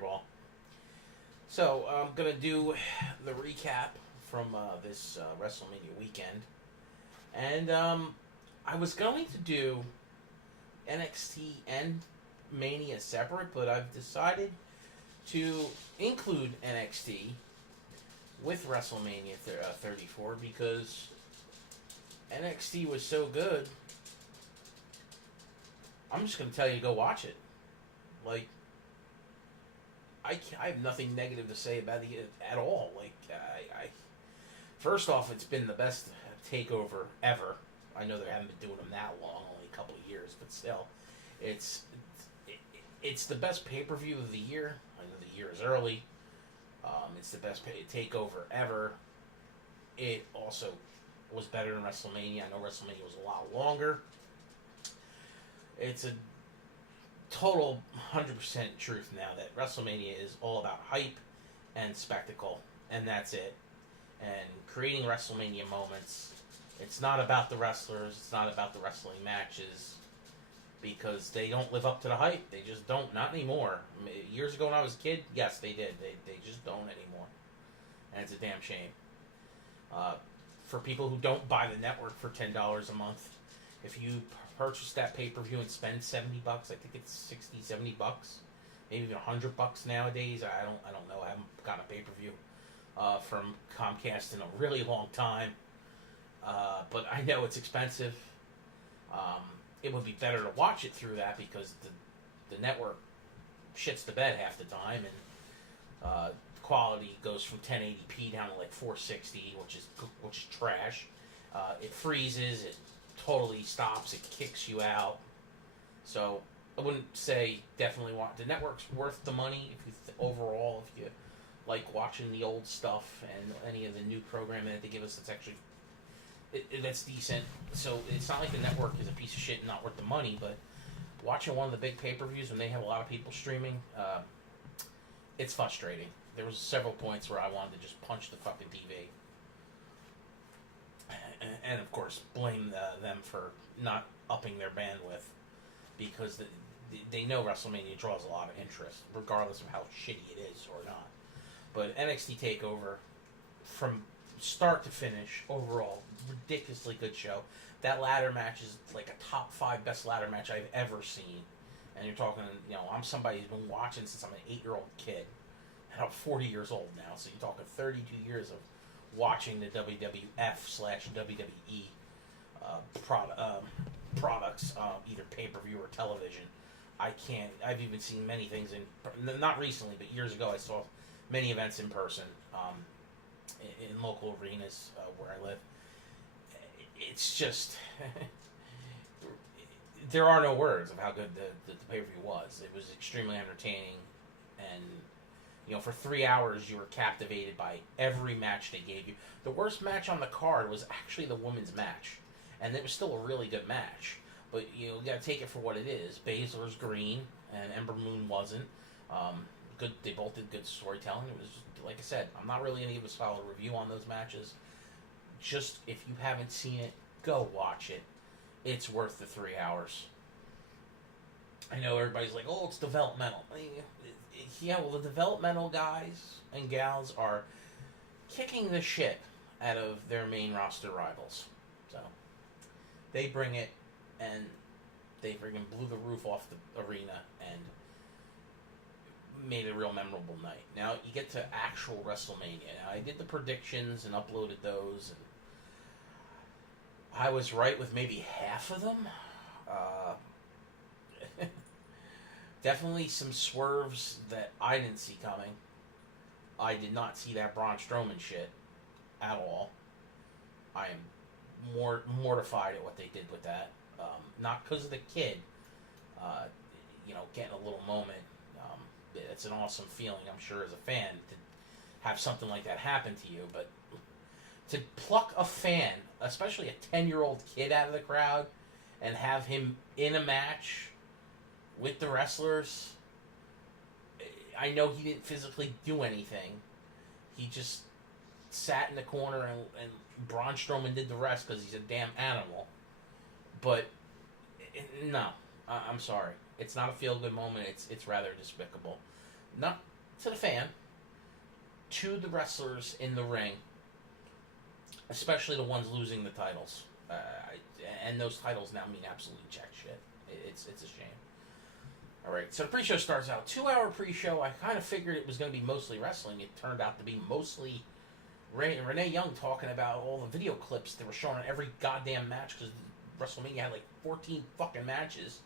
Ball. So I'm gonna do the recap from this WrestleMania weekend, and I was going to do NXT and Mania separate, but I've decided to include NXT with WrestleMania 34 because NXT was so good. I'm just going to tell you to go watch it. Like, I have nothing negative to say about it at all. Like, first off, it's been the best takeover ever. I know they haven't been doing them that long, only a couple of years, but still, it's the best pay-per-view of the year. I know the year is early. It's the best takeover ever. It also was better than WrestleMania. I know WrestleMania was a lot longer. It's a total 100% truth now that WrestleMania is all about hype and spectacle, and that's it. And creating WrestleMania moments. It's not about the wrestlers. It's not about the wrestling matches because they don't live up to the hype. They just don't. Not anymore. Years ago when I was a kid, yes, they did. They just don't anymore. And it's a damn shame. For people who don't buy the network for $10 a month, if you purchase that pay-per-view and spend $70, I think it's $60, $70, maybe even $100 nowadays. I don't know. I haven't got a pay-per-view from Comcast in a really long time. But I know it's expensive. It would be better to watch it through that because the network shits the bed half the time, and quality goes from 1080p down to like 460, which is trash. It freezes. It totally stops. It kicks you out. So I wouldn't say definitely watch. The network's worth the money if overall if you like watching the old stuff and any of the new programming that they give us. That's actually that's decent. So it's not like the network is a piece of shit and not worth the money, but watching one of the big pay-per-views when they have a lot of people streaming, it's frustrating. There was several points where I wanted to just punch the fucking TV. And of course, blame them for not upping their bandwidth because they know WrestleMania draws a lot of interest, regardless of how shitty it is or not. But NXT TakeOver, from start to finish, overall, ridiculously good show. That ladder match is like a top 5 best ladder match I've ever seen. And you're talking, I'm somebody who's been watching since I'm an 8-year-old kid. And I'm 40 years old now, so you're talking 32 years of watching the WWF/WWE products, either pay-per-view or television. I've even seen many things not recently, but years ago I saw many events in person in local arenas where I live. It's just, there are no words of how good the pay-per-view was. It was extremely entertaining, and for 3 hours you were captivated by every match they gave you. The worst match on the card was actually the women's match, and it was still a really good match. But you got to take it for what it is. Baszler's green, and Ember Moon wasn't. Good. They both did good storytelling. It was just, like I said, I'm not really going to give a solid review on those matches. Just if you haven't seen it, go watch it. It's worth the 3 hours. I know everybody's like, oh, it's developmental. Yeah, well, the developmental guys and gals are kicking the shit out of their main roster rivals. So they bring it, and they freaking blew the roof off the arena and made a real memorable night. Now you get to actual WrestleMania. Now, I did the predictions and uploaded those, and I was right with maybe half of them. Definitely some swerves that I didn't see coming. I did not see that Braun Strowman shit at all. I am mortified at what they did with that. Not because of the kid, getting a little moment. It's an awesome feeling, I'm sure, as a fan to have something like that happen to you. But to pluck a fan, especially a 10-year-old kid out of the crowd, and have him in a match with the wrestlers, I know he didn't physically do anything. He just sat in the corner and Braun Strowman did the rest because he's a damn animal. But no, I'm sorry. It's not a feel-good moment. It's rather despicable. not to the fan, to the wrestlers in the ring, especially the ones losing the titles. And those titles now mean absolutely jack shit. It's a shame. All right, so the pre-show starts out. 2-hour pre-show. I kind of figured it was going to be mostly wrestling. It turned out to be mostly Renee Young talking about all the video clips that were shown on every goddamn match, because WrestleMania had like 14 fucking matches.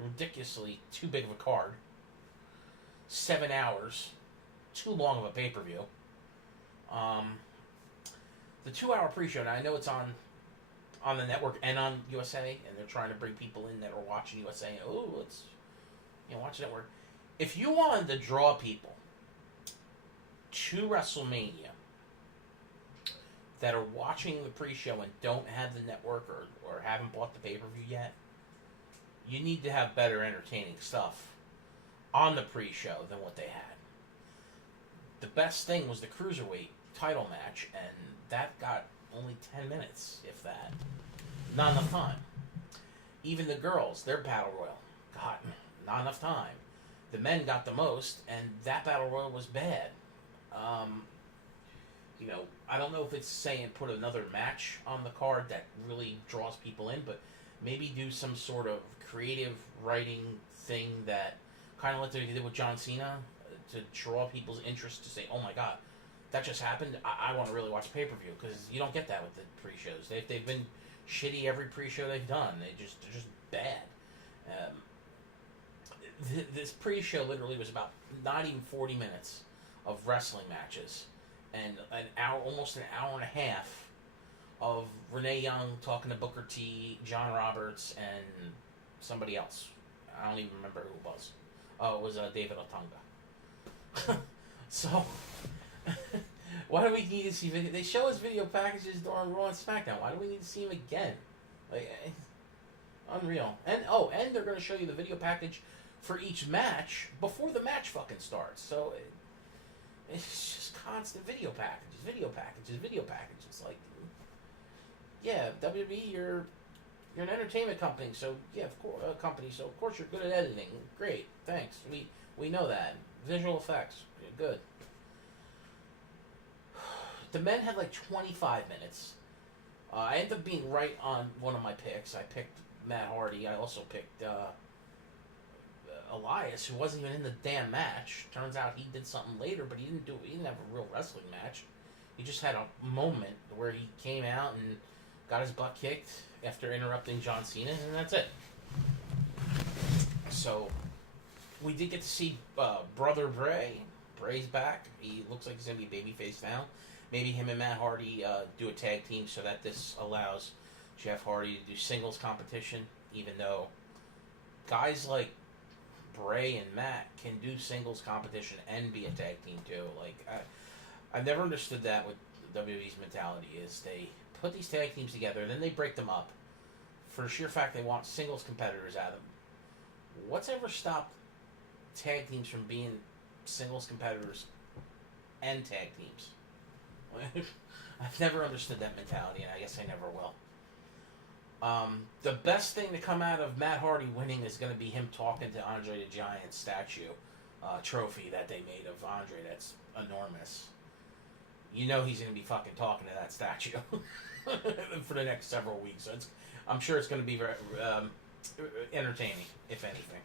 Ridiculously too big of a card. 7 hours. Too long of a pay-per-view. The 2-hour pre-show, now I know it's on the network and on USA, and they're trying to bring people in that are watching USA. Oh, let's watch the network. If you wanted to draw people to WrestleMania that are watching the pre-show and don't have the network or haven't bought the pay-per-view yet, you need to have better entertaining stuff on the pre-show than what they had. The best thing was the Cruiserweight title match, and that got only 10 minutes, if that. Not enough time. Even the girls, their battle royal, got not enough time. The men got the most, and that battle royal was bad. I don't know if it's saying put another match on the card that really draws people in, but maybe do some sort of creative writing thing that kind of like they did with John Cena to draw people's interest, to say, oh my god, that just happened. I want to really watch pay-per-view, because you don't get that with the pre-shows. They've been shitty every pre-show they've done. They're just bad. This pre-show literally was about not even 40 minutes of wrestling matches, and almost an hour and a half of Renee Young talking to Booker T, John Roberts, and somebody else. I don't even remember who it was. Oh, it was David Otunga. So, why do we need to see video? They show us video packages during Raw and SmackDown. Why do we need to see them again? Unreal. And they're going to show you the video package for each match before the match fucking starts. So, it's just constant video packages. Like, yeah, WWE, you're an entertainment company, so yeah, of course you're good at editing. Great, thanks. We know that. Visual effects, good. The men had like 25 minutes. I ended up being right on one of my picks. I picked Matt Hardy. I also picked Elias, who wasn't even in the damn match. Turns out he did something later, but he didn't have a real wrestling match. He just had a moment where he came out and got his butt kicked after interrupting John Cena, and that's it. So, we did get to see Brother Bray. Bray's back. He looks like he's going to be babyface now. Maybe him and Matt Hardy do a tag team so that this allows Jeff Hardy to do singles competition, even though guys like Bray and Matt can do singles competition and be a tag team too. Like, I've never understood that with WWE's mentality, is they put these tag teams together, then they break them up for the sheer fact they want singles competitors out of them. What's ever stopped tag teams from being singles competitors and tag teams? I've never understood that mentality, and I guess I never will. The best thing to come out of Matt Hardy winning is going to be him talking to Andre the Giant's statue trophy that they made of Andre. That's enormous. You know he's going to be fucking talking to that statue for the next several weeks. So I'm sure it's going to be very entertaining, if anything.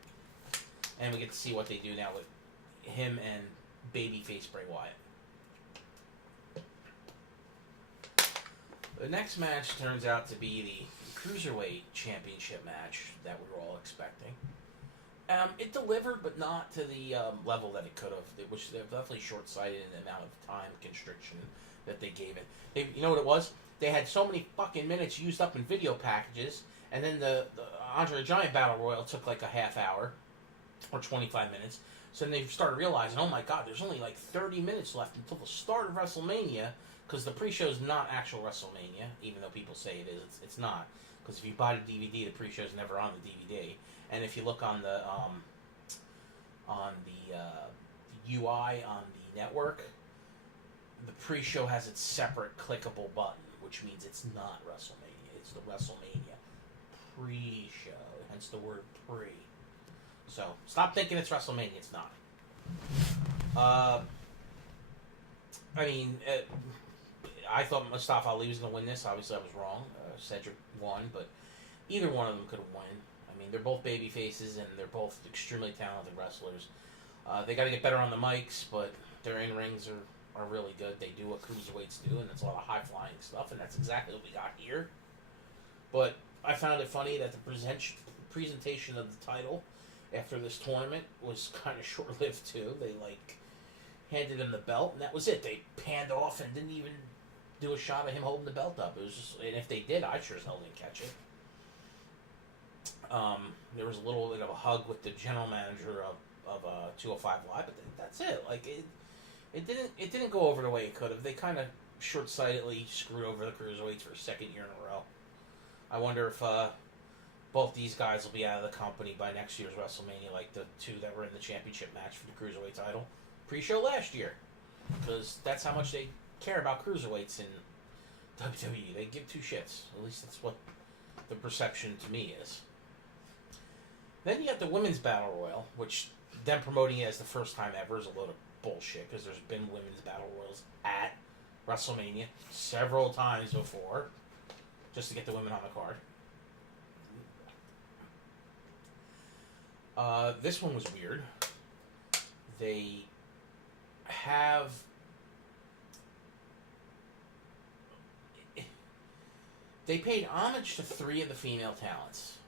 And we get to see what they do now with him and babyface Bray Wyatt. The next match turns out to be the Cruiserweight Championship match that we were all expecting. It delivered, but not to the level that it could have, which they're definitely short-sighted in the amount of time constriction that they gave it. You know what it was? They had so many fucking minutes used up in video packages, and then the Andre the Giant Battle Royal took like a half hour, or 25 minutes. So then they started realizing, oh my god, there's only like 30 minutes left until the start of WrestleMania, because the pre-show is not actual WrestleMania, even though people say it is. It's not. Because if you buy the DVD, the pre-show is never on the DVD. And if you look on the UI on the network, the pre-show has its separate clickable button, which means it's not WrestleMania. It's the WrestleMania pre-show, hence the word pre. So stop thinking it's WrestleMania. It's not. Uh, I mean, I thought Mustafa Ali was going to win this. Obviously, I was wrong. Cedric won, but either one of them could have won. I mean, they're both baby faces, and they're both extremely talented wrestlers. They got to get better on the mics, but their in-rings are really good. They do what cruiserweights do, and it's a lot of high-flying stuff, and that's exactly what we got here. But I found it funny that the presentation of the title after this tournament was kind of short-lived, too. They, handed him the belt, and that was it. They panned off and didn't even do a shot of him holding the belt up. It was just, and if they did, I sure as hell didn't catch it. There was a little bit of a hug with the general manager of 205 Live, but that's it. It didn't go over the way it could have. They kind of short-sightedly screwed over the cruiserweights for a second year in a row. I wonder if both these guys will be out of the company by next year's WrestleMania, like the two that were in the championship match for the cruiserweight title pre-show last year, because that's how much they care about cruiserweights in WWE. They give two shits. At least that's what the perception to me is. Then you have the Women's Battle Royal, which them promoting it as the first time ever is a load of bullshit, because there's been Women's Battle Royals at WrestleMania several times before, just to get the women on the card. This one was weird. They paid homage to three of the female talents.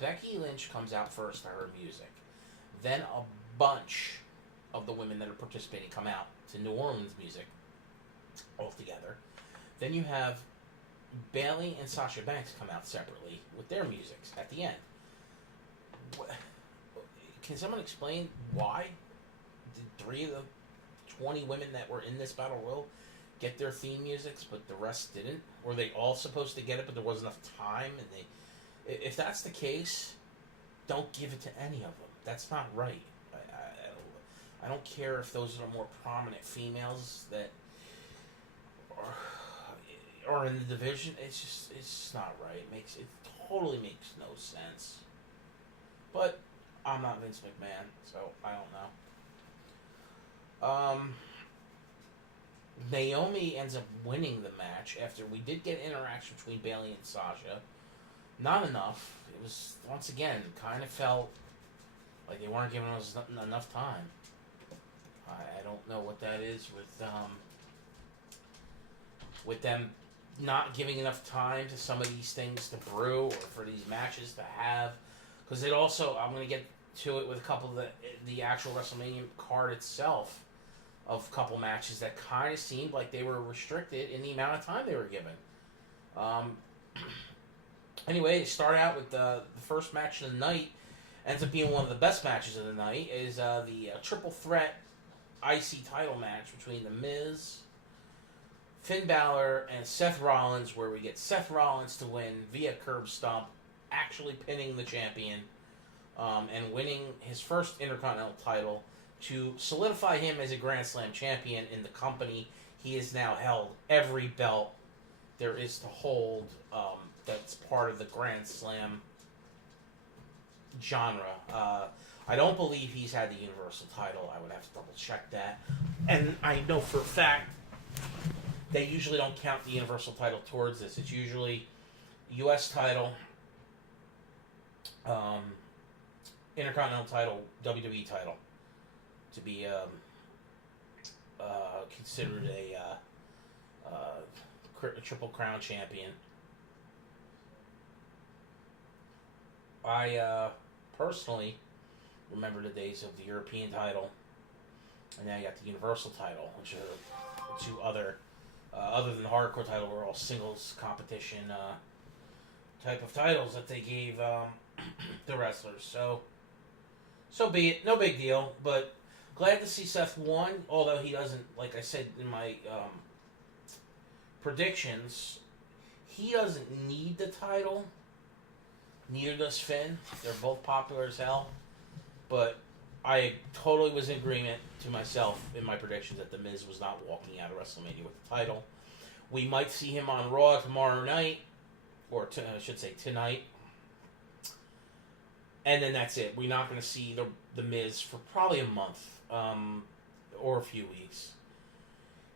Becky Lynch comes out first to her music. Then a bunch of the women that are participating come out to New Orleans music altogether. Then you have Bayley and Sasha Banks come out separately with their musics at the end. Can someone explain why did 3 of the 20 women that were in this battle royal get their theme musics, but the rest didn't? Were they all supposed to get it, but there wasn't enough time? And if that's the case, don't give it to any of them. That's not right. I don't care if those are more prominent females that are in the division. It's just not right. It totally makes no sense. But I'm not Vince McMahon, so I don't know. Naomi ends up winning the match after we did get interaction between Bayley and Sasha. Not enough. It was, once again, kind of felt like they weren't giving us enough time. I don't know what that is with them not giving enough time to some of these things to brew or for these matches to have. Because it also, I'm going to get to it with a couple of the actual WrestleMania card itself, of a couple matches that kind of seemed like they were restricted in the amount of time they were given. Anyway, to start out with the first match of the night, ends up being one of the best matches of the night, is the triple threat IC title match between The Miz, Finn Balor, and Seth Rollins, where we get Seth Rollins to win via curb stomp, actually pinning the champion, and winning his first Intercontinental title to solidify him as a Grand Slam champion in the company. He has now held every belt there is to hold that's part of the Grand Slam genre. I don't believe he's had the Universal title. I would have to double check that. And I know for a fact they usually don't count the Universal title towards this. It's usually U.S. title, Intercontinental title, WWE title, to be considered a Triple Crown champion. I personally remember the days of the European title, and now you got the Universal title, which are the two other than the Hardcore title, were all singles competition type of titles that they gave the wrestlers. So be it. No big deal, but glad to see Seth won, although he doesn't, like I said in my predictions, he doesn't need the title. Neither does Finn. They're both popular as hell. But I totally was in agreement to myself in my predictions that The Miz was not walking out of WrestleMania with the title. We might see him on Raw tomorrow night, or I should say tonight. And then that's it. We're not going to see the Miz for probably a month. or a few weeks,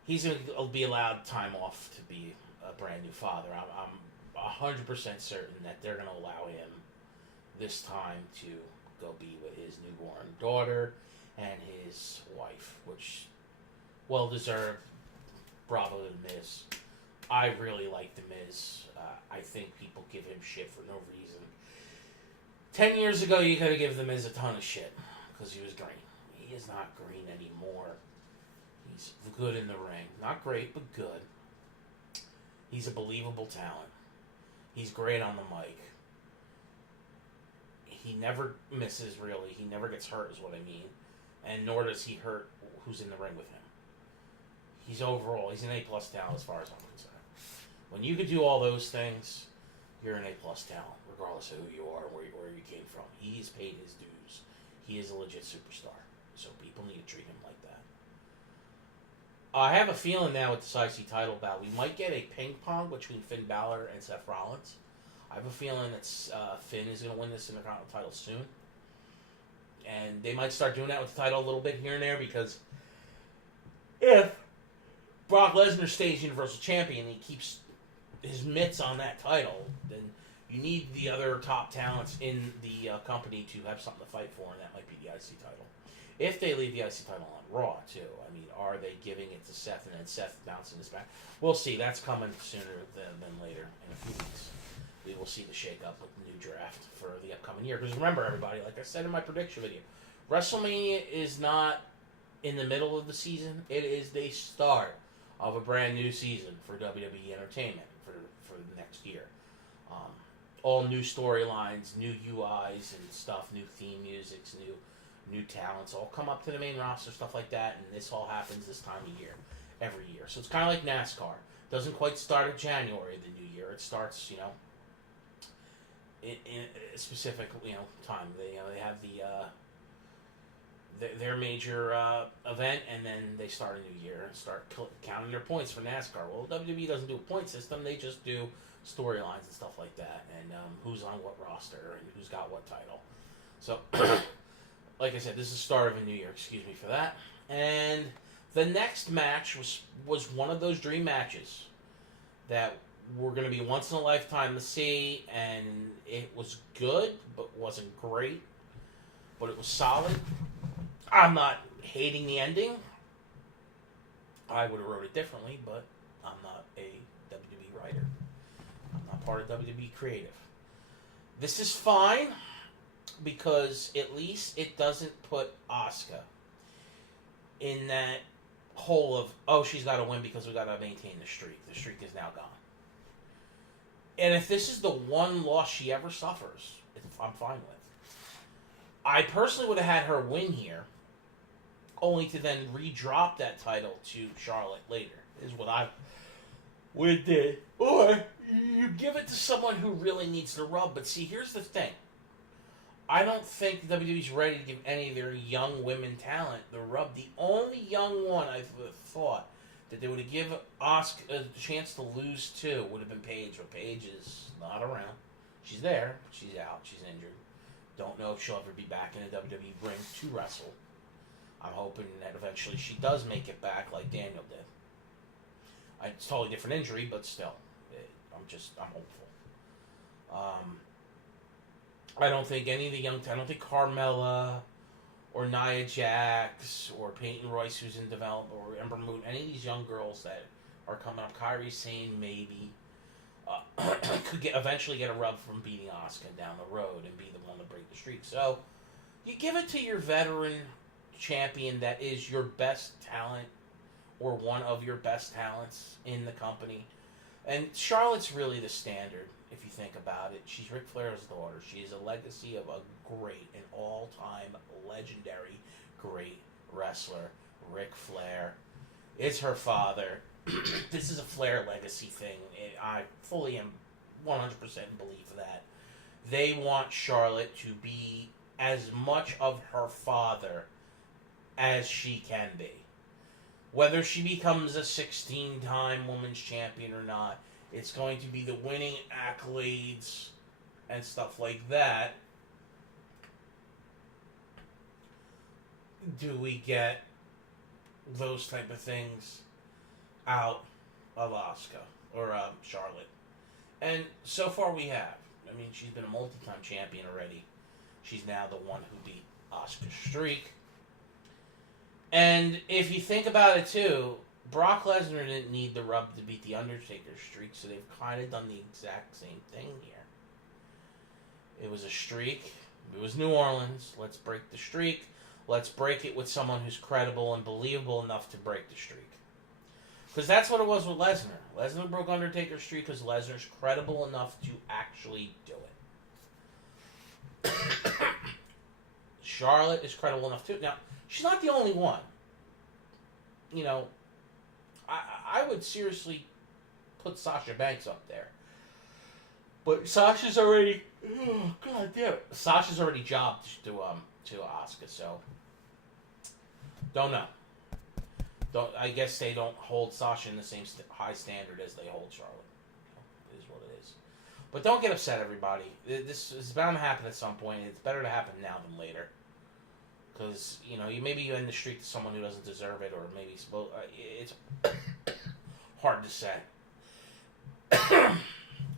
he's going to be allowed time off to be a brand new father. I'm 100% certain that they're going to allow him this time to go be with his newborn daughter and his wife, which well deserved. Bravo to The Miz. I really like The Miz. I think people give him shit for no reason. 10 years ago, you could have given The Miz a ton of shit because he was green. He is not green anymore. He's good in the ring. Not great, but good. He's a believable talent. He's great on the mic. He never misses, really. He never gets hurt, is what I mean. And nor does he hurt who's in the ring with him. He's an A-plus talent as far as I'm concerned. When you can do all those things, you're an A-plus talent, regardless of who you are and where you came from. He's paid his dues. He is a legit superstar. So people need to treat him like that. I have a feeling now with the IC title bout, we might get a ping pong between Finn Balor and Seth Rollins. I have a feeling that Finn is going to win this Intercontinental title soon. And they might start doing that with the title a little bit here and there, because if Brock Lesnar stays Universal Champion and he keeps his mitts on that title, then you need the other top talents in the company to have something to fight for, and that might be the IC title. If they leave the IC title on Raw, too, I mean, are they giving it to Seth and then Seth bouncing this back? We'll see. That's coming sooner than later in a few weeks. We will see the shake-up with the new draft for the upcoming year. Because remember, everybody, like I said in my prediction video, WrestleMania is not in the middle of the season. It is the start of a brand new season for WWE Entertainment for the next year. All new storylines, new UIs and stuff, new theme musics, new talents all come up to the main roster, stuff like that, and this all happens this time of year, every year. So it's kind of like NASCAR. Doesn't quite start in January of the new year. It starts, in a specific, time. They have their major event, and then they start a new year and start counting their points for NASCAR. Well, WWE doesn't do a point system. They just do storylines and stuff like that, and who's on what roster and who's got what title. So, like I said, this is the start of a new year. Excuse me for that. And the next match was one of those dream matches that were going to be once in a lifetime to see, and it was good, but wasn't great. But it was solid. I'm not hating the ending. I would have wrote it differently, but I'm not a WWE writer. I'm not part of WWE Creative. This is fine, because at least it doesn't put Asuka in that hole of, oh, she's got to win because we got to maintain the streak. The streak is now gone. And if this is the one loss she ever suffers, I'm fine with. I personally would have had her win here, only to then re-drop that title to Charlotte later, is what I would do. Or you give it to someone who really needs the rub. But see, here's the thing. I don't think WWE's ready to give any of their young women talent the rub. The only young one I thought that they would have given Asuka a chance to lose to would have been Paige, but Paige is not around. She's there, but she's out. She's injured. Don't know if she'll ever be back in a WWE ring to wrestle. I'm hoping that eventually she does make it back like Daniel did. It's a totally different injury, but still, I'm hopeful. I don't think any of the I don't think Carmella or Nia Jax or Peyton Royce, who's in development, or Ember Moon, any of these young girls that are coming up, Kairi Sane maybe, could eventually get a rub from beating Asuka down the road and be the one to break the streak. So you give it to your veteran champion that is your best talent or one of your best talents in the company. And Charlotte's really the standard, if you think about it. She's Ric Flair's daughter. She is a legacy of a great, an all-time legendary great wrestler, Ric Flair. It's her father. This is a Flair legacy thing. I fully am 100% in belief of that. They want Charlotte to be as much of her father as she can be. Whether she becomes a 16-time women's champion or not, it's going to be the winning accolades and stuff like that do we get those type of things out of Asuka or Charlotte? And so far we have. I mean, she's been a multi-time champion already. She's now the one who beat Asuka's streak. And if you think about it too, Brock Lesnar didn't need the rub to beat the Undertaker's streak, so they've kind of done the exact same thing here. It was a streak. It was New Orleans. Let's break the streak. Let's break it with someone who's credible and believable enough to break the streak. Because that's what it was with Lesnar. Lesnar broke Undertaker's streak because Lesnar's credible enough to actually do it. Charlotte is credible enough too. Now, she's not the only one. You know, I would seriously put Sasha Banks up there. But Sasha's already... Oh, God damn it. Sasha's already jobbed to Asuka, so... Don't know. I guess they don't hold Sasha in the same high standard as they hold Charlotte. It is what it is. But don't get upset, everybody. This is bound to happen at some point. It's better to happen now than later. Because, you know, maybe you end the streak to someone who doesn't deserve it, or maybe it's hard to say.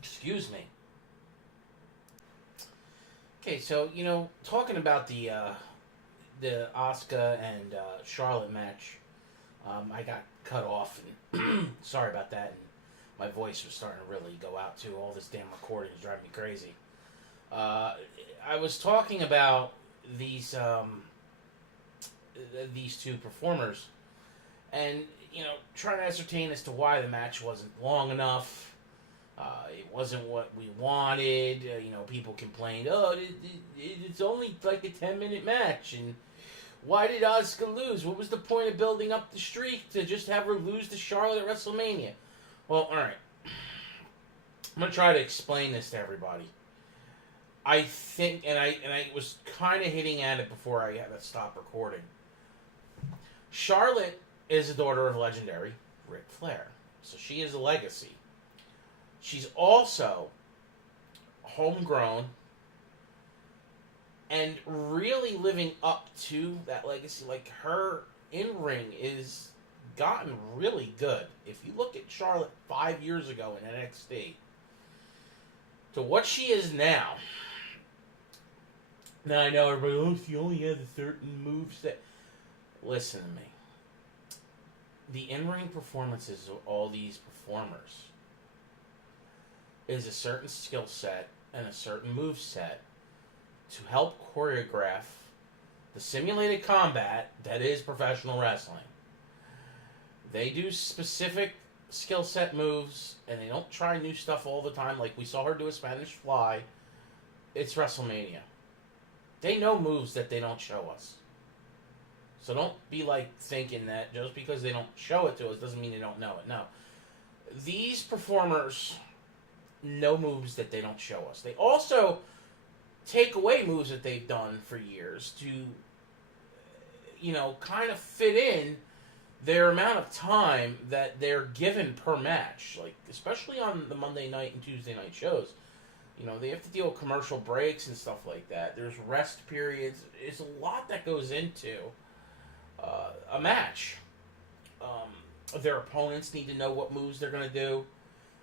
Excuse me. Okay, so, you know, talking about the Asuka and Charlotte match, I got cut off, and sorry about that, and my voice was starting to really go out too. All this damn recording is driving me crazy. I was talking about these two performers, and, you know, trying to ascertain as to why the match wasn't long enough. It wasn't what we wanted. You know, people complained, oh, it's only like a 10-minute match, and why did Asuka lose? What was the point of building up the streak to just have her lose to Charlotte at WrestleMania? Well, alright. I'm going to try to explain this to everybody. I think, and I was kind of hitting at it before I had to stop recording. Charlotte is the daughter of legendary Ric Flair. So she is a legacy. She's also homegrown and really living up to that legacy. Like, her in-ring is gotten really good. If you look at Charlotte 5 years ago in NXT to what she is now. Now I know everybody, oh, she only has a certain moveset. Listen to me. The in-ring performances of all these performers is a certain skill set and a certain move set to help choreograph the simulated combat that is professional wrestling. They do specific skill set moves, and they don't try new stuff all the time. Like we saw her do a Spanish Fly. It's WrestleMania. They know moves that they don't show us. So don't be like thinking that just because they don't show it to us doesn't mean they don't know it. No. These performers know moves that they don't show us. They also take away moves that they've done for years to, you know, kind of fit in their amount of time that they're given per match. Like, especially on the Monday night and Tuesday night shows. You know, they have to deal with commercial breaks and stuff like that. There's rest periods. There's a lot that goes into a match. Their opponents need to know what moves they're going to do.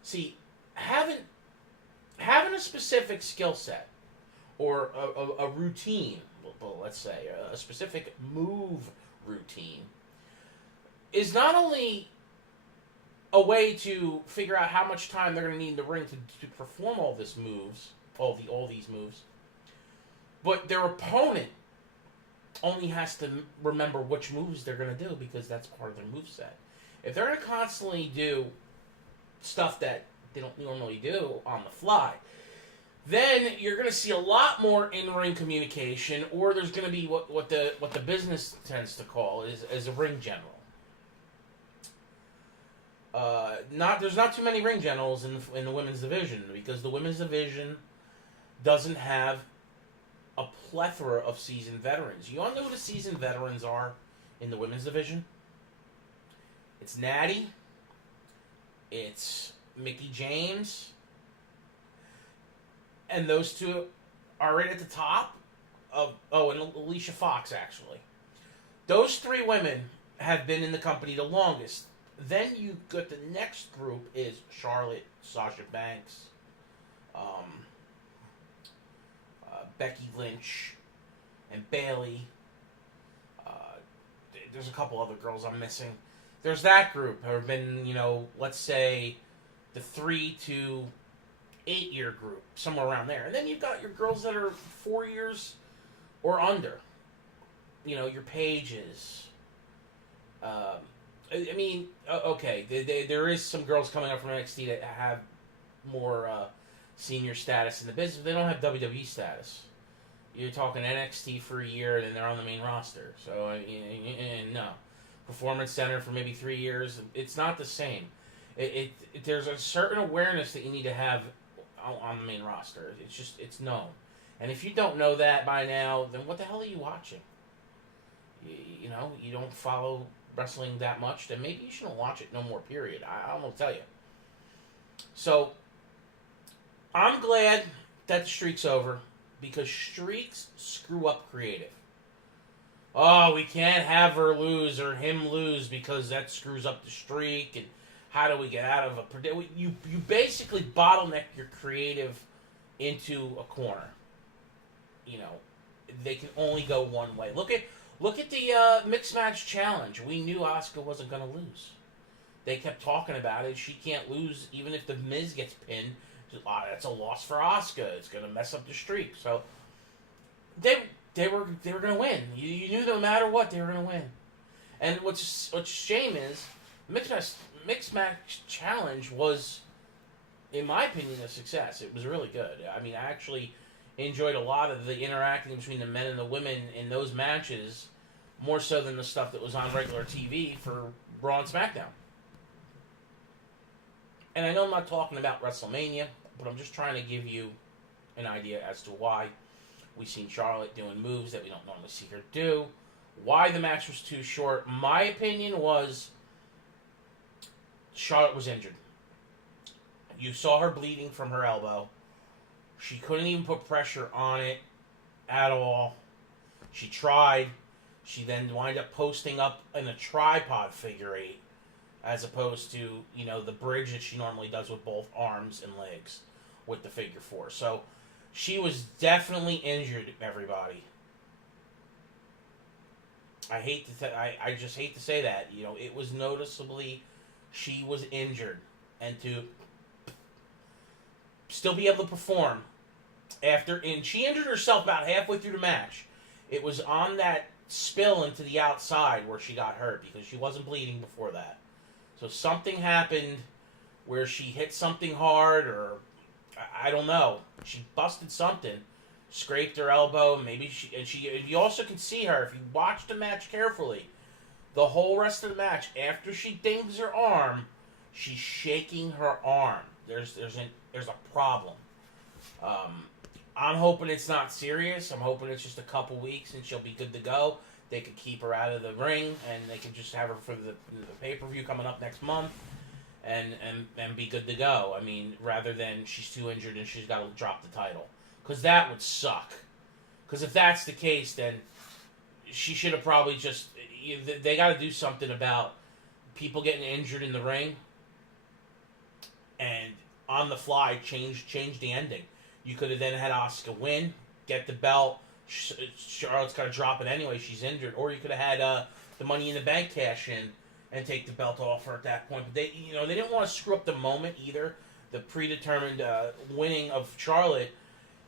See, having a specific skill set or a routine, well, let's say, a specific move routine, is not only a way to figure out how much time they're going to need in the ring to perform all these moves, but their opponent only has to remember which moves they're going to do because that's part of their moveset. If they're going to constantly do stuff that they don't normally do on the fly, then you're going to see a lot more in-ring communication, or there's going to be what the business tends to call is a ring general. There's not too many ring generals in the women's division because the women's division doesn't have a plethora of seasoned veterans. You all know who the seasoned veterans are in the women's division? It's Natty. It's Mickie James. And those two are right at the top of... Oh, and Alicia Fox, actually. Those three women have been in the company the longest. Then you got the next group is Charlotte, Sasha Banks, Becky Lynch, and Bayley. There's a couple other girls I'm missing. There's that group who have been, let's say, the 3 to 8 year group, somewhere around there. And then you've got your girls that are 4 years or under. Your Paiges. Okay, there is some girls coming up from NXT that have more senior status in the business, but they don't have WWE status. You're talking NXT for a year, and then they're on the main roster. So, no. Performance Center for maybe 3 years. It's not the same. There's a certain awareness that you need to have on the main roster. It's known. And if you don't know that by now, then what the hell are you watching? You don't follow wrestling that much, then maybe you shouldn't watch it no more, period. I'm going to tell you. So, I'm glad that the streak's over, because streaks screw up creative. Oh, we can't have her lose or him lose because that screws up the streak, and how do we get out of a... You basically bottleneck your creative into a corner. They can only go one way. Look at the Mixed Match Challenge. We knew Asuka wasn't going to lose. They kept talking about it. She can't lose even if The Miz gets pinned. That's a loss for Asuka. It's going to mess up the streak. So they were going to win. You knew no matter what they were going to win. And what's shame is Mixed Match Challenge was, in my opinion, a success. It was really good. I mean, I actually enjoyed a lot of the interacting between the men and the women in those matches, more so than the stuff that was on regular TV for Raw and SmackDown. And I know I'm not talking about WrestleMania, but I'm just trying to give you an idea as to why we've seen Charlotte doing moves that we don't normally see her do, why the match was too short. My opinion was Charlotte was injured. You saw her bleeding from her elbow. She couldn't even put pressure on it at all. She tried. She then wound up posting up in a tripod figure 8, as opposed to, the bridge that she normally does with both arms and legs with the figure 4. So she was definitely injured, everybody. I just hate to say that. It was noticeably she was injured, and to still be able to perform and she injured herself about halfway through the match. It was on that spill into the outside where she got hurt, because she wasn't bleeding before that. So something happened where she hit something hard, or I don't know. She busted something, scraped her elbow. Maybe you also can see her if you watch the match carefully. The whole rest of the match, after she dings her arm, she's shaking her arm. There's a problem. I'm hoping it's not serious. I'm hoping it's just a couple weeks and she'll be good to go. They could keep her out of the ring, and they could just have her for the pay-per-view coming up next month, and be good to go. I mean, rather than she's too injured and she's got to drop the title. Because that would suck. Because if that's the case, then she should have probably just... They got to do something about people getting injured in the ring, and on the fly change the ending. You could have then had Asuka win, get the belt. Charlotte's got to drop it anyway. She's injured. Or you could have had the Money in the Bank cash in and take the belt off her at that point. But they didn't want to screw up the moment either. The predetermined winning of Charlotte,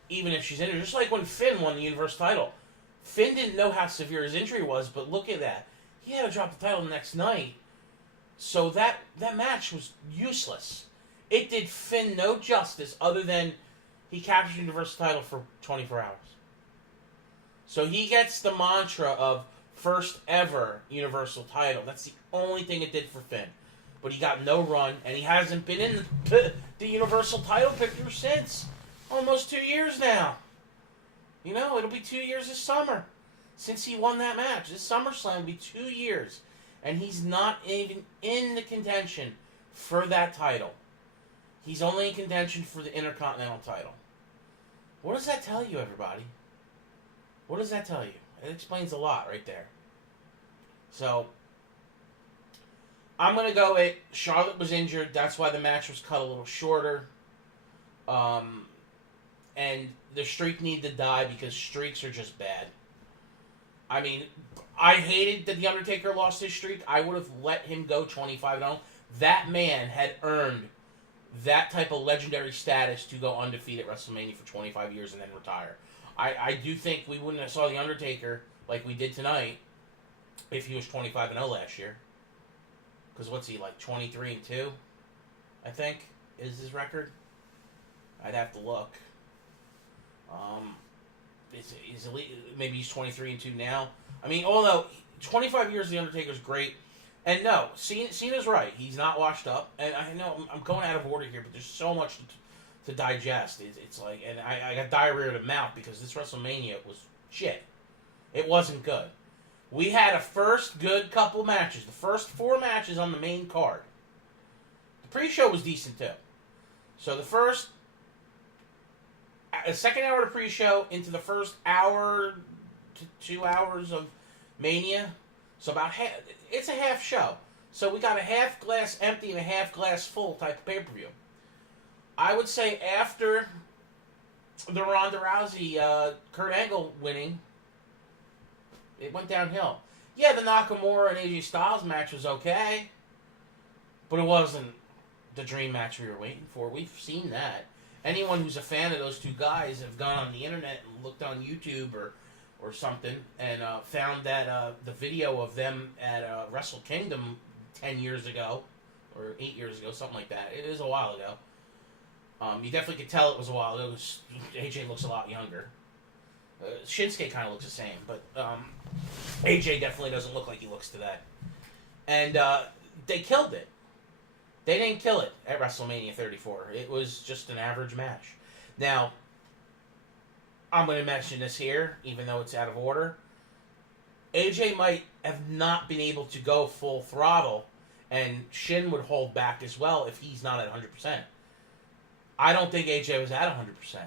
even if she's injured. Just like when Finn won the Universal title. Finn didn't know how severe his injury was, but look at that. He had to drop the title the next night. So that match was useless. It did Finn no justice other than he captured the Universal title for 24 hours. So he gets the mantra of first ever Universal title. That's the only thing it did for Finn. But he got no run, and he hasn't been in the Universal title picture since almost 2 years now. It'll be 2 years this summer since he won that match. This SummerSlam will be 2 years, and he's not even in the contention for that title. He's only in contention for the Intercontinental title. What does that tell you, everybody? What does that tell you? It explains a lot right there. So I'm gonna go with Charlotte was injured. That's why the match was cut a little shorter. And the streak needed to die because streaks are just bad. I mean, I hated that The Undertaker lost his streak. I would have let him go 25-0. That man had earned that type of legendary status to go undefeated at WrestleMania for 25 years and then retire. I do think we wouldn't have saw The Undertaker like we did tonight if he was 25-0 last year. Because what's he, like 23-2? I think is his record. I'd have to look. Maybe he's 23-2 now. I mean, although 25 years of The Undertaker's great, and no, Cena's right. He's not washed up, and I know I'm going out of order here, but there's so much to digest. It's like, and I got diarrhea in the mouth because this WrestleMania was shit. It wasn't good. We had a first good couple matches. The first 4 matches on the main card. The pre-show was decent too. So the second hour of pre-show into the first hour to 2 hours of Mania. So about half, it's a half show. So we got a half glass empty and a half glass full type of pay-per-view. I would say after the Ronda Rousey, Kurt Angle winning, it went downhill. Yeah, the Nakamura and AJ Styles match was okay, but it wasn't the dream match we were waiting for. We've seen that. Anyone who's a fan of those two guys have gone on the internet and looked on YouTube or something and found that the video of them at Wrestle Kingdom 10 years ago or 8 years ago, something like that. It is a while ago. You definitely could tell it was a while ago. AJ looks a lot younger. Shinsuke kind of looks the same, but AJ definitely doesn't look like he looks today. And they killed it. They didn't kill it at WrestleMania 34. It was just an average match. Now, I'm going to mention this here, even though it's out of order. AJ might have not been able to go full throttle, and Shin would hold back as well if he's not at 100%. I don't think AJ was at 100%.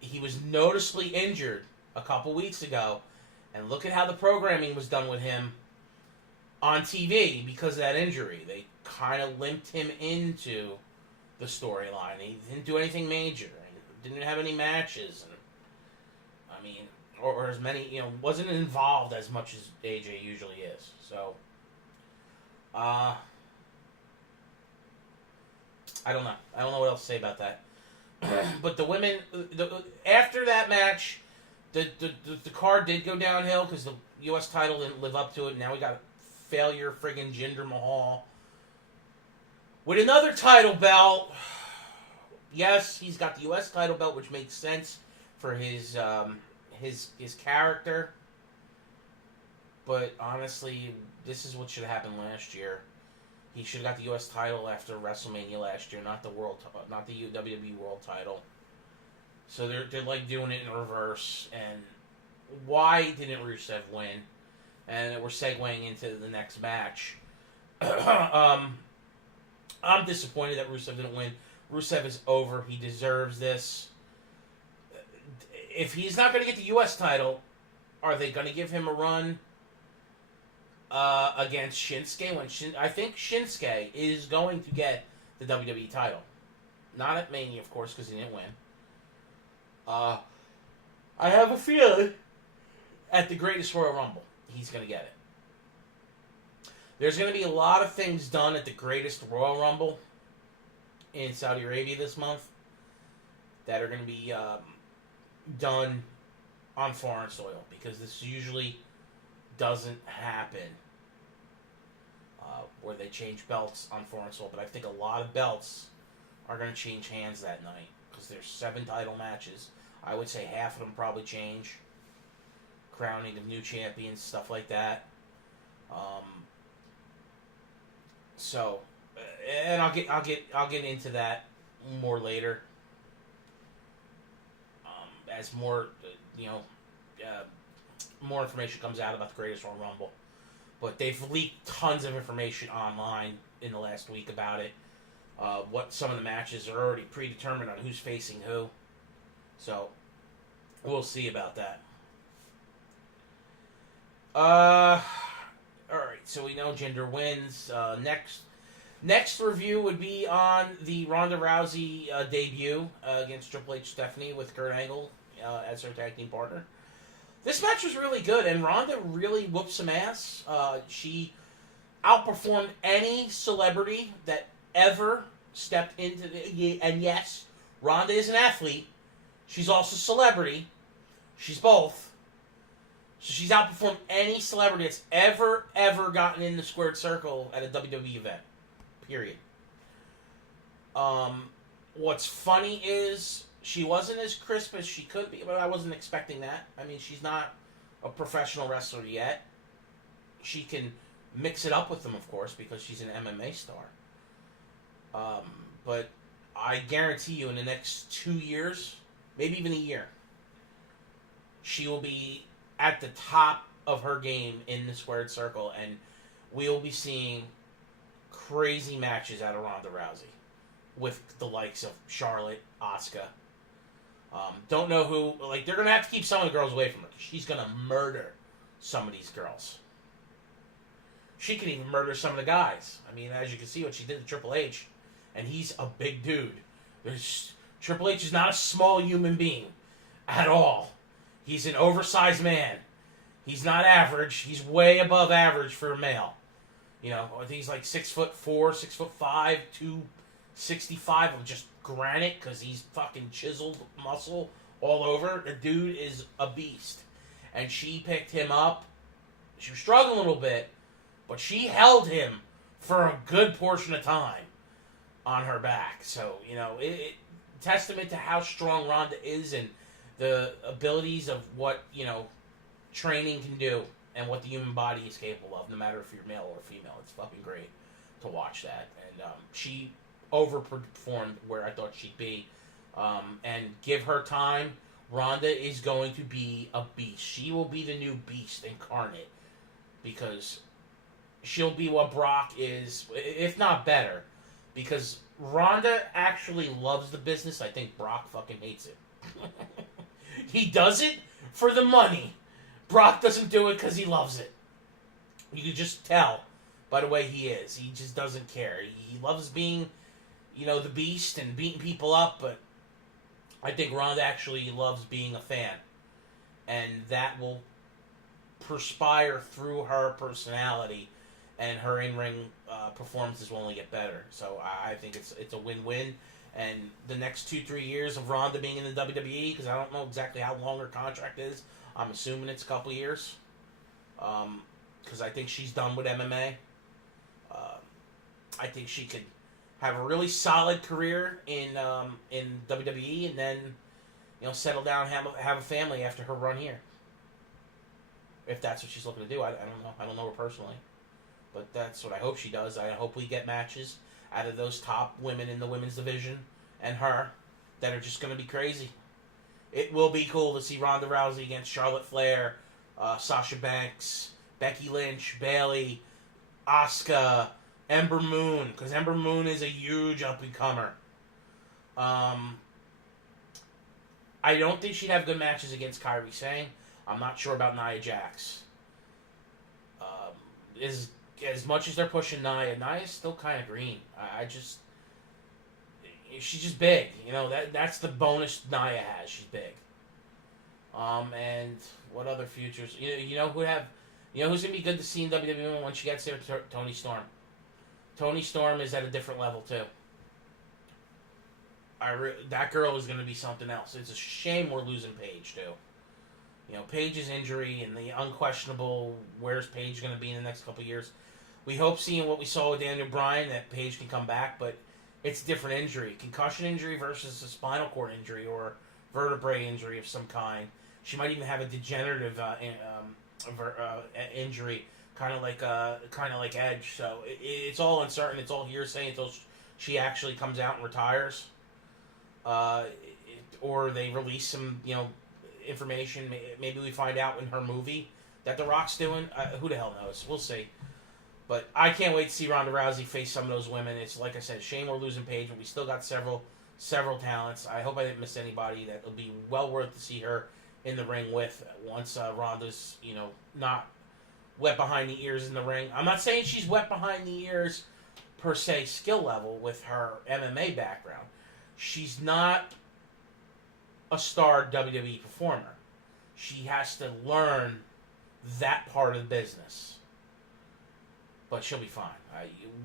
He was noticeably injured a couple weeks ago, and look at how the programming was done with him on TV because of that injury. They kind of limped him into the storyline. He didn't do anything major. He didn't have any matches. And, I mean, or as many, wasn't involved as much as AJ usually is. So, I don't know. I don't know what else to say about that. But the women, after that match, the card did go downhill because the U.S. title didn't live up to it. Now we got failure friggin' Jinder Mahal with another title belt. Yes, he's got the U.S. title belt, which makes sense for his character. But honestly, this is what should have happened last year. He should have got the U.S. title after WrestleMania last year, not the WWE World title. So they're like doing it in reverse. And why didn't Rusev win? And we're segueing into the next match. I'm disappointed that Rusev didn't win. Rusev is over. He deserves this. If he's not going to get the U.S. title, are they going to give him a run against Shinsuke? I think Shinsuke is going to get the WWE title. Not at Mania, of course, because he didn't win. I have a feeling at the Greatest Royal Rumble, he's going to get it. There's going to be a lot of things done at the Greatest Royal Rumble in Saudi Arabia this month that are going to be done on foreign soil, because this usually doesn't happen where they change belts on foreign soil. But I think a lot of belts are going to change hands that night because there's 7 title matches. I would say half of them probably change. Crowning of new champions, stuff like that. So, and I'll get into that more later. As more, more information comes out about the Greatest Royal Rumble. But they've leaked tons of information online in the last week about it. What some of the matches are already predetermined on who's facing who. So, we'll see about that. so we know Jinder wins. Next review would be on the Ronda Rousey debut against Triple H Stephanie with Kurt Angle as her tag team partner. This match was really good, and Ronda really whooped some ass. She outperformed any celebrity that ever stepped into the... And yes, Ronda is an athlete. She's also a celebrity. She's both. So she's outperformed any celebrity that's ever gotten in the squared circle at a WWE event. Period. What's funny is she wasn't as crisp as she could be, but I wasn't expecting that. I mean, she's not a professional wrestler yet. She can mix it up with them, of course, because she's an MMA star. But I guarantee you in the next 2 years, maybe even a year, she will be at the top of her game in the squared circle, and we'll be seeing crazy matches out of Ronda Rousey with the likes of Charlotte, Asuka. Don't know who. Like, they're going to have to keep some of the girls away from her. She's going to murder some of these girls. She can even murder some of the guys. I mean, as you can see what she did to Triple H, and he's a big dude. Triple H is not a small human being at all. He's an oversized man. He's not average. He's way above average for a male. You know, I think he's like 6'4", 6'5", 265 of just granite because he's fucking chiseled muscle all over. The dude is a beast. And she picked him up. She was struggling a little bit, but she held him for a good portion of time on her back. So, you know, it testament to how strong Ronda is and the abilities of what, you know, training can do and what the human body is capable of, no matter if you're male or female. It's fucking great to watch that. And she overperformed where I thought she'd be. And give her time, Ronda is going to be a beast. She will be the new beast incarnate, because she'll be what Brock is, if not better. Because Ronda actually loves the business. I think Brock fucking hates it. He does it for the money. Brock doesn't do it because he loves it. You can just tell by the way he is. He just doesn't care. He loves being, you know, the beast and beating people up, but I think Ronda actually loves being a fan. And that will perspire through her personality, and her in-ring performances will only get better. So I think it's a win-win. And the next 2-3 years of Ronda being in the WWE, because I don't know exactly how long her contract is. I'm assuming it's a couple years. Because I think she's done with MMA. I think she could have a really solid career in WWE, and then, you know, settle down and have a family after her run here. If that's what she's looking to do. I don't know. I don't know her personally. But that's what I hope she does. I hope we get matches out of those top women in the women's division and her that are just going to be crazy. It will be cool to see Ronda Rousey against Charlotte Flair, Sasha Banks, Becky Lynch, Bayley, Asuka, Ember Moon, because Ember Moon is a huge up-and-comer. I don't think she'd have good matches against Kairi Sane. I'm not sure about Nia Jax. As much as they're pushing Nia's still kind of green. She's just big. You know, that's the bonus Nia has. She's big. And what other futures? You know who's gonna be good to see in WWE when she gets there? Toni Storm. Toni Storm is at a different level too. That girl is gonna be something else. It's a shame we're losing Paige too. You know, Paige's injury and the unquestionable where's Paige going to be in the next couple of years. We hope, seeing what we saw with Daniel Bryan, that Paige can come back, but it's a different injury. Concussion injury versus a spinal cord injury or vertebrae injury of some kind. She might even have a degenerative injury, kind of like Edge. So it's all uncertain. It's all hearsay until she actually comes out and retires, or they release some, you know, information. Maybe we find out in her movie that The Rock's doing. Who the hell knows? We'll see. But I can't wait to see Ronda Rousey face some of those women. It's like I said, shame we're losing Paige, but we still got several talents. I hope I didn't miss anybody. That will be well worth to see her in the ring with once Ronda's, you know, not wet behind the ears in the ring. I'm not saying she's wet behind the ears per se skill level with her MMA background. She's not a star WWE performer. She has to learn that part of the business. But she'll be fine.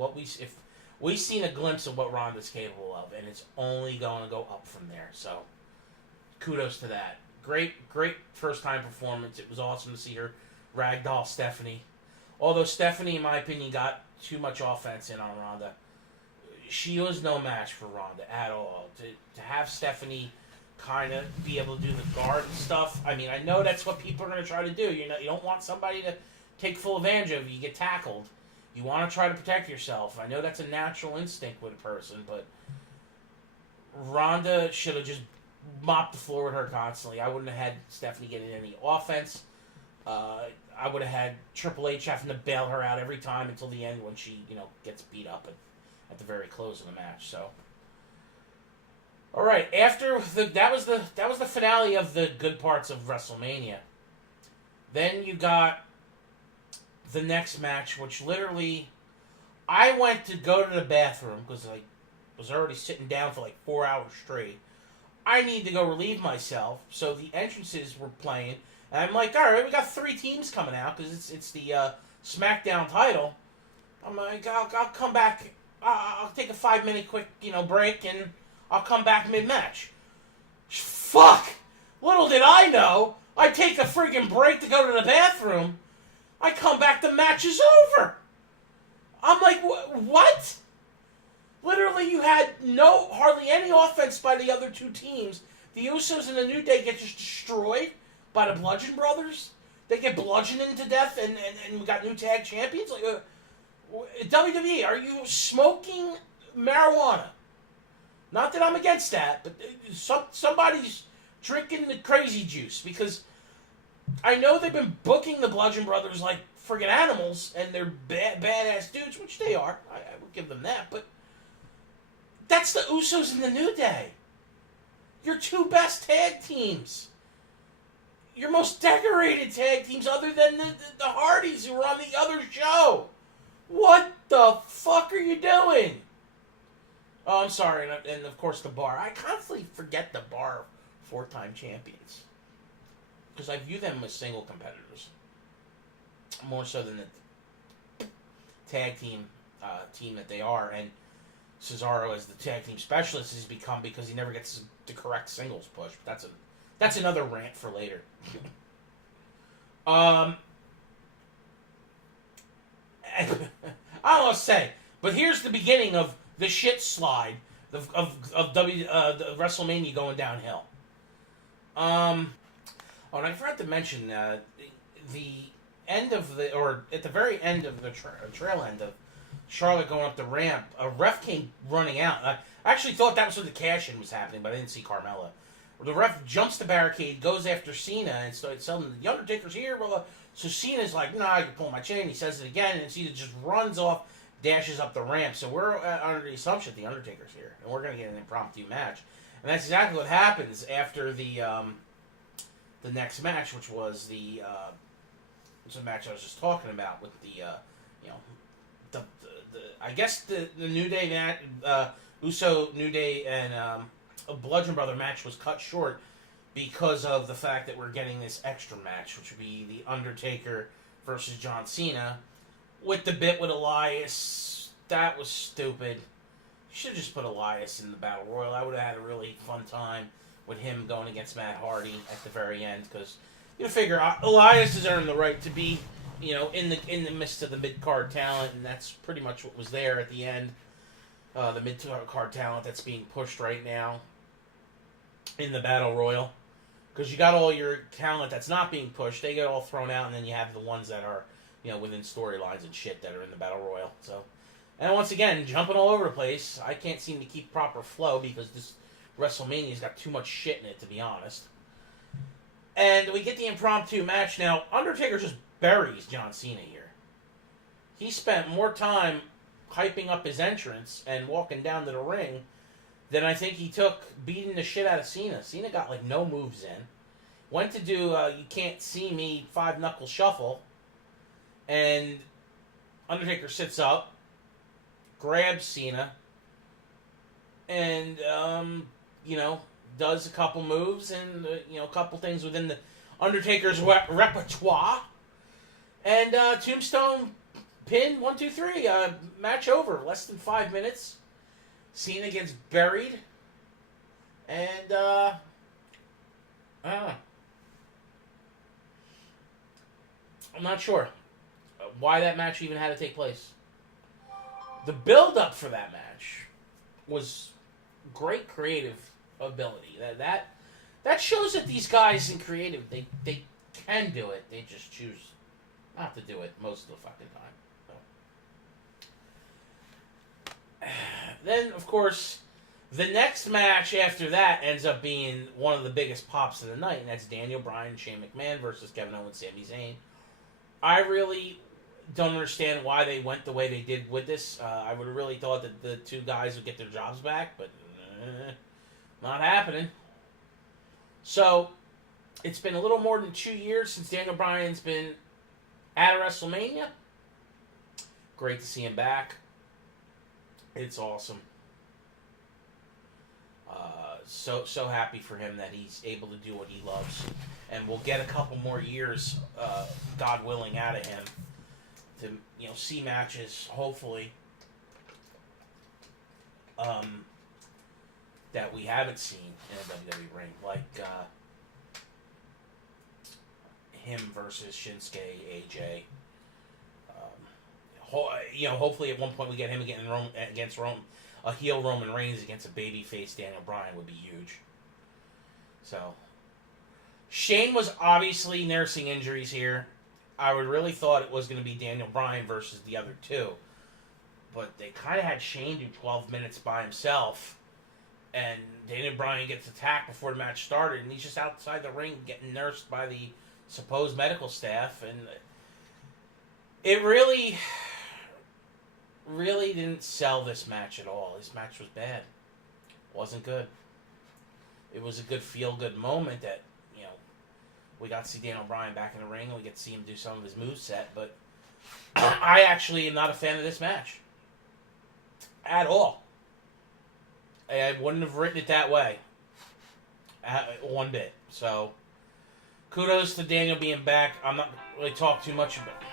If we've seen a glimpse of what Ronda's capable of, and it's only going to go up from there. So, kudos to that. Great first time performance. It was awesome to see her ragdoll Stephanie. Although Stephanie, in my opinion, got too much offense in on Ronda. She was no match for Ronda at all. To have Stephanie kind of be able to do the guard stuff. I mean, I know that's what people are going to try to do. You don't want somebody to take full advantage of you. You get tackled. You want to try to protect yourself. I know that's a natural instinct with a person, but Ronda should have just mopped the floor with her constantly. I wouldn't have had Stephanie getting any offense. I would have had Triple H having to bail her out every time until the end when she, gets beat up at the very close of the match. So, all right, after that was the finale of the good parts of WrestleMania. Then you got the next match, which literally, I went to go to the bathroom because I was already sitting down for like 4 hours straight. I need to go relieve myself, so the entrances were playing, and I'm like, all right, we got 3 teams coming out because it's the SmackDown title. I'm like, I'll come back. I'll take a 5-minute quick break, and I'll come back mid-match. Fuck! Little did I know, I take a friggin' break to go to the bathroom. I come back, the match is over. I'm like, what? Literally, you had hardly any offense by the other 2 teams. The Usos and the New Day get just destroyed by the Bludgeon Brothers. They get bludgeoned to death, and we got new tag champions. Like, WWE, are you smoking marijuana? Not that I'm against that, but somebody's drinking the crazy juice, because I know they've been booking the Bludgeon Brothers like friggin' animals, and they're badass dudes, which they are. I would give them that, but that's the Usos and the New Day. Your 2 best tag teams. Your most decorated tag teams other than the Hardys who were on the other show. What the fuck are you doing? Oh, I'm sorry, and of course the Bar. I constantly forget the Bar 4-time champions, because I view them as single competitors more so than the tag team that they are. And Cesaro, as the tag team specialist, has become because he never gets the correct singles push. But that's another rant for later. I don't know what to say, but here's the beginning of the shit slide of the WrestleMania going downhill. And I forgot to mention the end of at the very end of the trail end of Charlotte going up the ramp, a ref came running out. I actually thought that was when the cash-in was happening, but I didn't see Carmella. The ref jumps the barricade, goes after Cena, and starts telling him, the Undertaker's here, blah, blah. So Cena's like, I can pull my chain. He says it again, and Cena just runs off, dashes up the ramp. So we're under the assumption that the Undertaker's here, and we're going to get an impromptu match. And that's exactly what happens after the next match, which was the match I was just talking about with the I guess the New Day match, Uso, New Day, and a Bludgeon Brother match was cut short because of the fact that we're getting this extra match, which would be the Undertaker versus John Cena, with the bit with Elias. That was stupid. You should have just put Elias in the Battle Royal. I would have had a really fun time with him going against Matt Hardy at the very end, because you figure Elias has earned the right to be, in the midst of the mid-card talent, and that's pretty much what was there at the end. The mid-card talent that's being pushed right now in the Battle Royal, because you got all your talent that's not being pushed, they get all thrown out, and then you have the ones that are, within storylines and shit that are in the Battle Royal. So, and once again, jumping all over the place. I can't seem to keep proper flow because this WrestleMania's got too much shit in it, to be honest. And we get the impromptu match. Now, Undertaker just buries John Cena here. He spent more time hyping up his entrance and walking down to the ring than I think he took beating the shit out of Cena. Cena got no moves in. Went to do You Can't See Me 5-knuckle shuffle. And Undertaker sits up, grabs Cena, and, does a couple moves and, a couple things within the Undertaker's repertoire. And Tombstone pin, 1, 2, 3. Match over. Less than 5 minutes. Cena gets buried. And, I don't know. I'm not sure why that match even had to take place. The build-up for that match was great creative ability. That shows that these guys in creative, they can do it. They just choose not to do it most of the fucking time. So. Then, of course, the next match after that ends up being one of the biggest pops of the night, and that's Daniel Bryan and Shane McMahon versus Kevin Owens and Sami Zayn. I really don't understand why they went the way they did with this. I would have really thought that the two guys would get their jobs back, but not happening. So, it's been a little more than 2 years since Daniel Bryan's been at WrestleMania. Great to see him back. It's awesome. So happy for him that he's able to do what he loves. And we'll get a couple more years, God willing, out of him to, see matches, hopefully, that we haven't seen in a WWE ring. Like, him versus Shinsuke, AJ. Hopefully at one point we get him against a heel Roman Reigns against a babyface Daniel Bryan would be huge. So, Shane was obviously nursing injuries here. I would really thought it was going to be Daniel Bryan versus the other two. But they kind of had Shane do 12 minutes by himself. And Daniel Bryan gets attacked before the match started. And he's just outside the ring getting nursed by the supposed medical staff. And it really didn't sell this match at all. This match was bad. Wasn't good. It was a good feel-good moment that, we got to see Daniel Bryan back in the ring, and we get to see him do some of his moveset, but I actually am not a fan of this match. At all. I wouldn't have written it that way. One bit. So, kudos to Daniel being back. I'm not really talk too much about.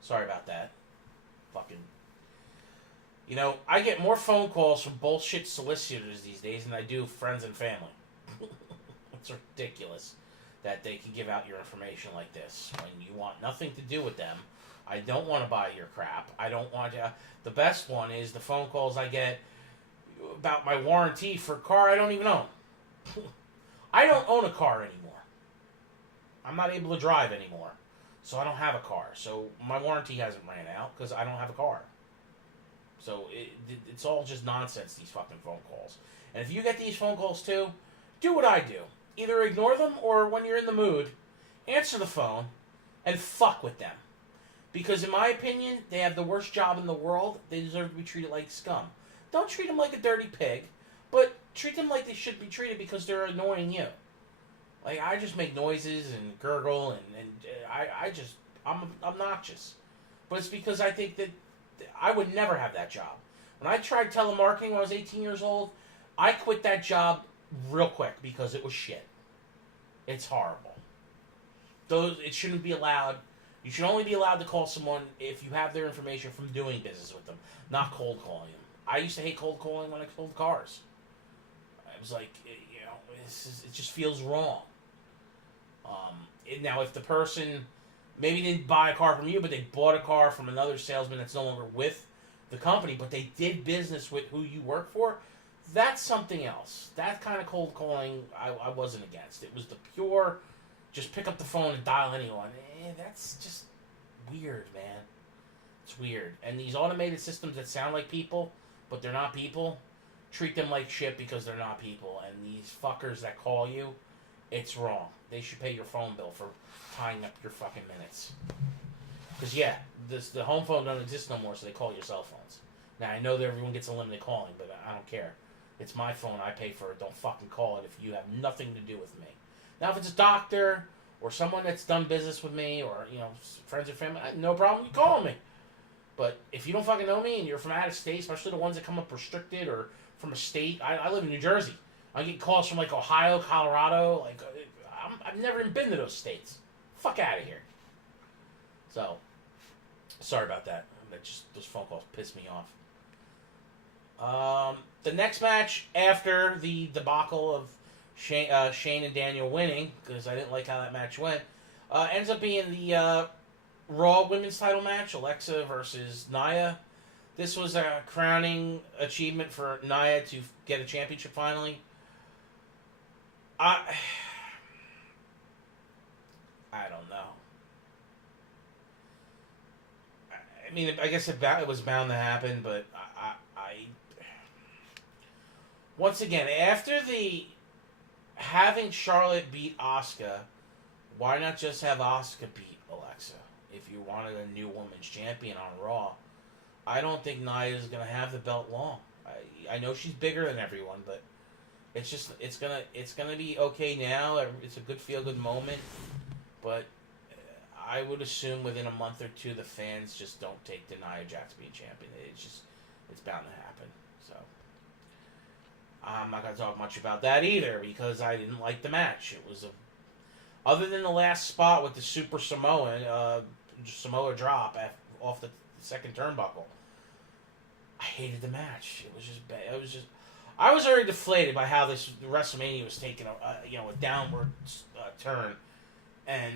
Sorry about that. Fucking. I get more phone calls from bullshit solicitors these days than I do friends and family. It's ridiculous that they can give out your information like this when you want nothing to do with them. I don't want to buy your crap. I don't want to. The best one is the phone calls I get about my warranty for a car I don't even own. I don't own a car anymore. I'm not able to drive anymore. So I don't have a car. So my warranty hasn't ran out because I don't have a car. So it's all just nonsense, these fucking phone calls. And if you get these phone calls too, do what I do. Either ignore them or when you're in the mood, answer the phone and fuck with them. Because in my opinion, they have the worst job in the world. They deserve to be treated like scum. Don't treat them like a dirty pig, but treat them like they should be treated because they're annoying you. Like, I just make noises and gurgle and I'm obnoxious. But it's because I think that I would never have that job. When I tried telemarketing when I was 18 years old, I quit that job real quick because it was shit. It's horrible. It shouldn't be allowed. You should only be allowed to call someone if you have their information from doing business with them, not cold calling them. I used to hate cold calling when I sold cars. I was like, it just feels wrong. Now, if the person maybe didn't buy a car from you, but they bought a car from another salesman that's no longer with the company, but they did business with who you work for, that's something else. That kind of cold calling, I wasn't against. It was the pure, just pick up the phone and dial anyone. That's just weird, man. It's weird. And these automated systems that sound like people, but they're not people, treat them like shit because they're not people. And these fuckers that call you, it's wrong. They should pay your phone bill for tying up your fucking minutes. Because, the home phone doesn't exist no more, so they call your cell phones. Now, I know that everyone gets unlimited calling, but I don't care. It's my phone. I pay for it. Don't fucking call it if you have nothing to do with me. Now, if it's a doctor or someone that's done business with me, or friends or family, no problem. You call me. But if you don't fucking know me and you're from out of state, especially the ones that come up restricted or from a state, I live in New Jersey. I get calls from like Ohio, Colorado. Like I've never even been to those states. Fuck out of here. So sorry about that. Those phone calls piss me off. The next match after the debacle of Shane and Daniel winning, because I didn't like how that match went, ends up being the Raw Women's title match, Alexa versus Nia. This was a crowning achievement for Nia to get a championship finally. I don't know. I mean, I guess it was bound to happen, but I once again, after having Charlotte beat Asuka, why not just have Asuka beat Alexa if you wanted a new women's champion on Raw? I don't think Nia is going to have the belt long. I know she's bigger than everyone, but it's gonna be okay now. It's a good feel-good moment, but I would assume within a month or two the fans just don't take Nia Jax being champion. It's bound to happen. So I'm not gonna talk much about that either because I didn't like the match. It was other than the last spot with the Super Samoa drop off the second turnbuckle. I hated the match. It was just bad. I was already deflated by how this WrestleMania was taking a downward turn, and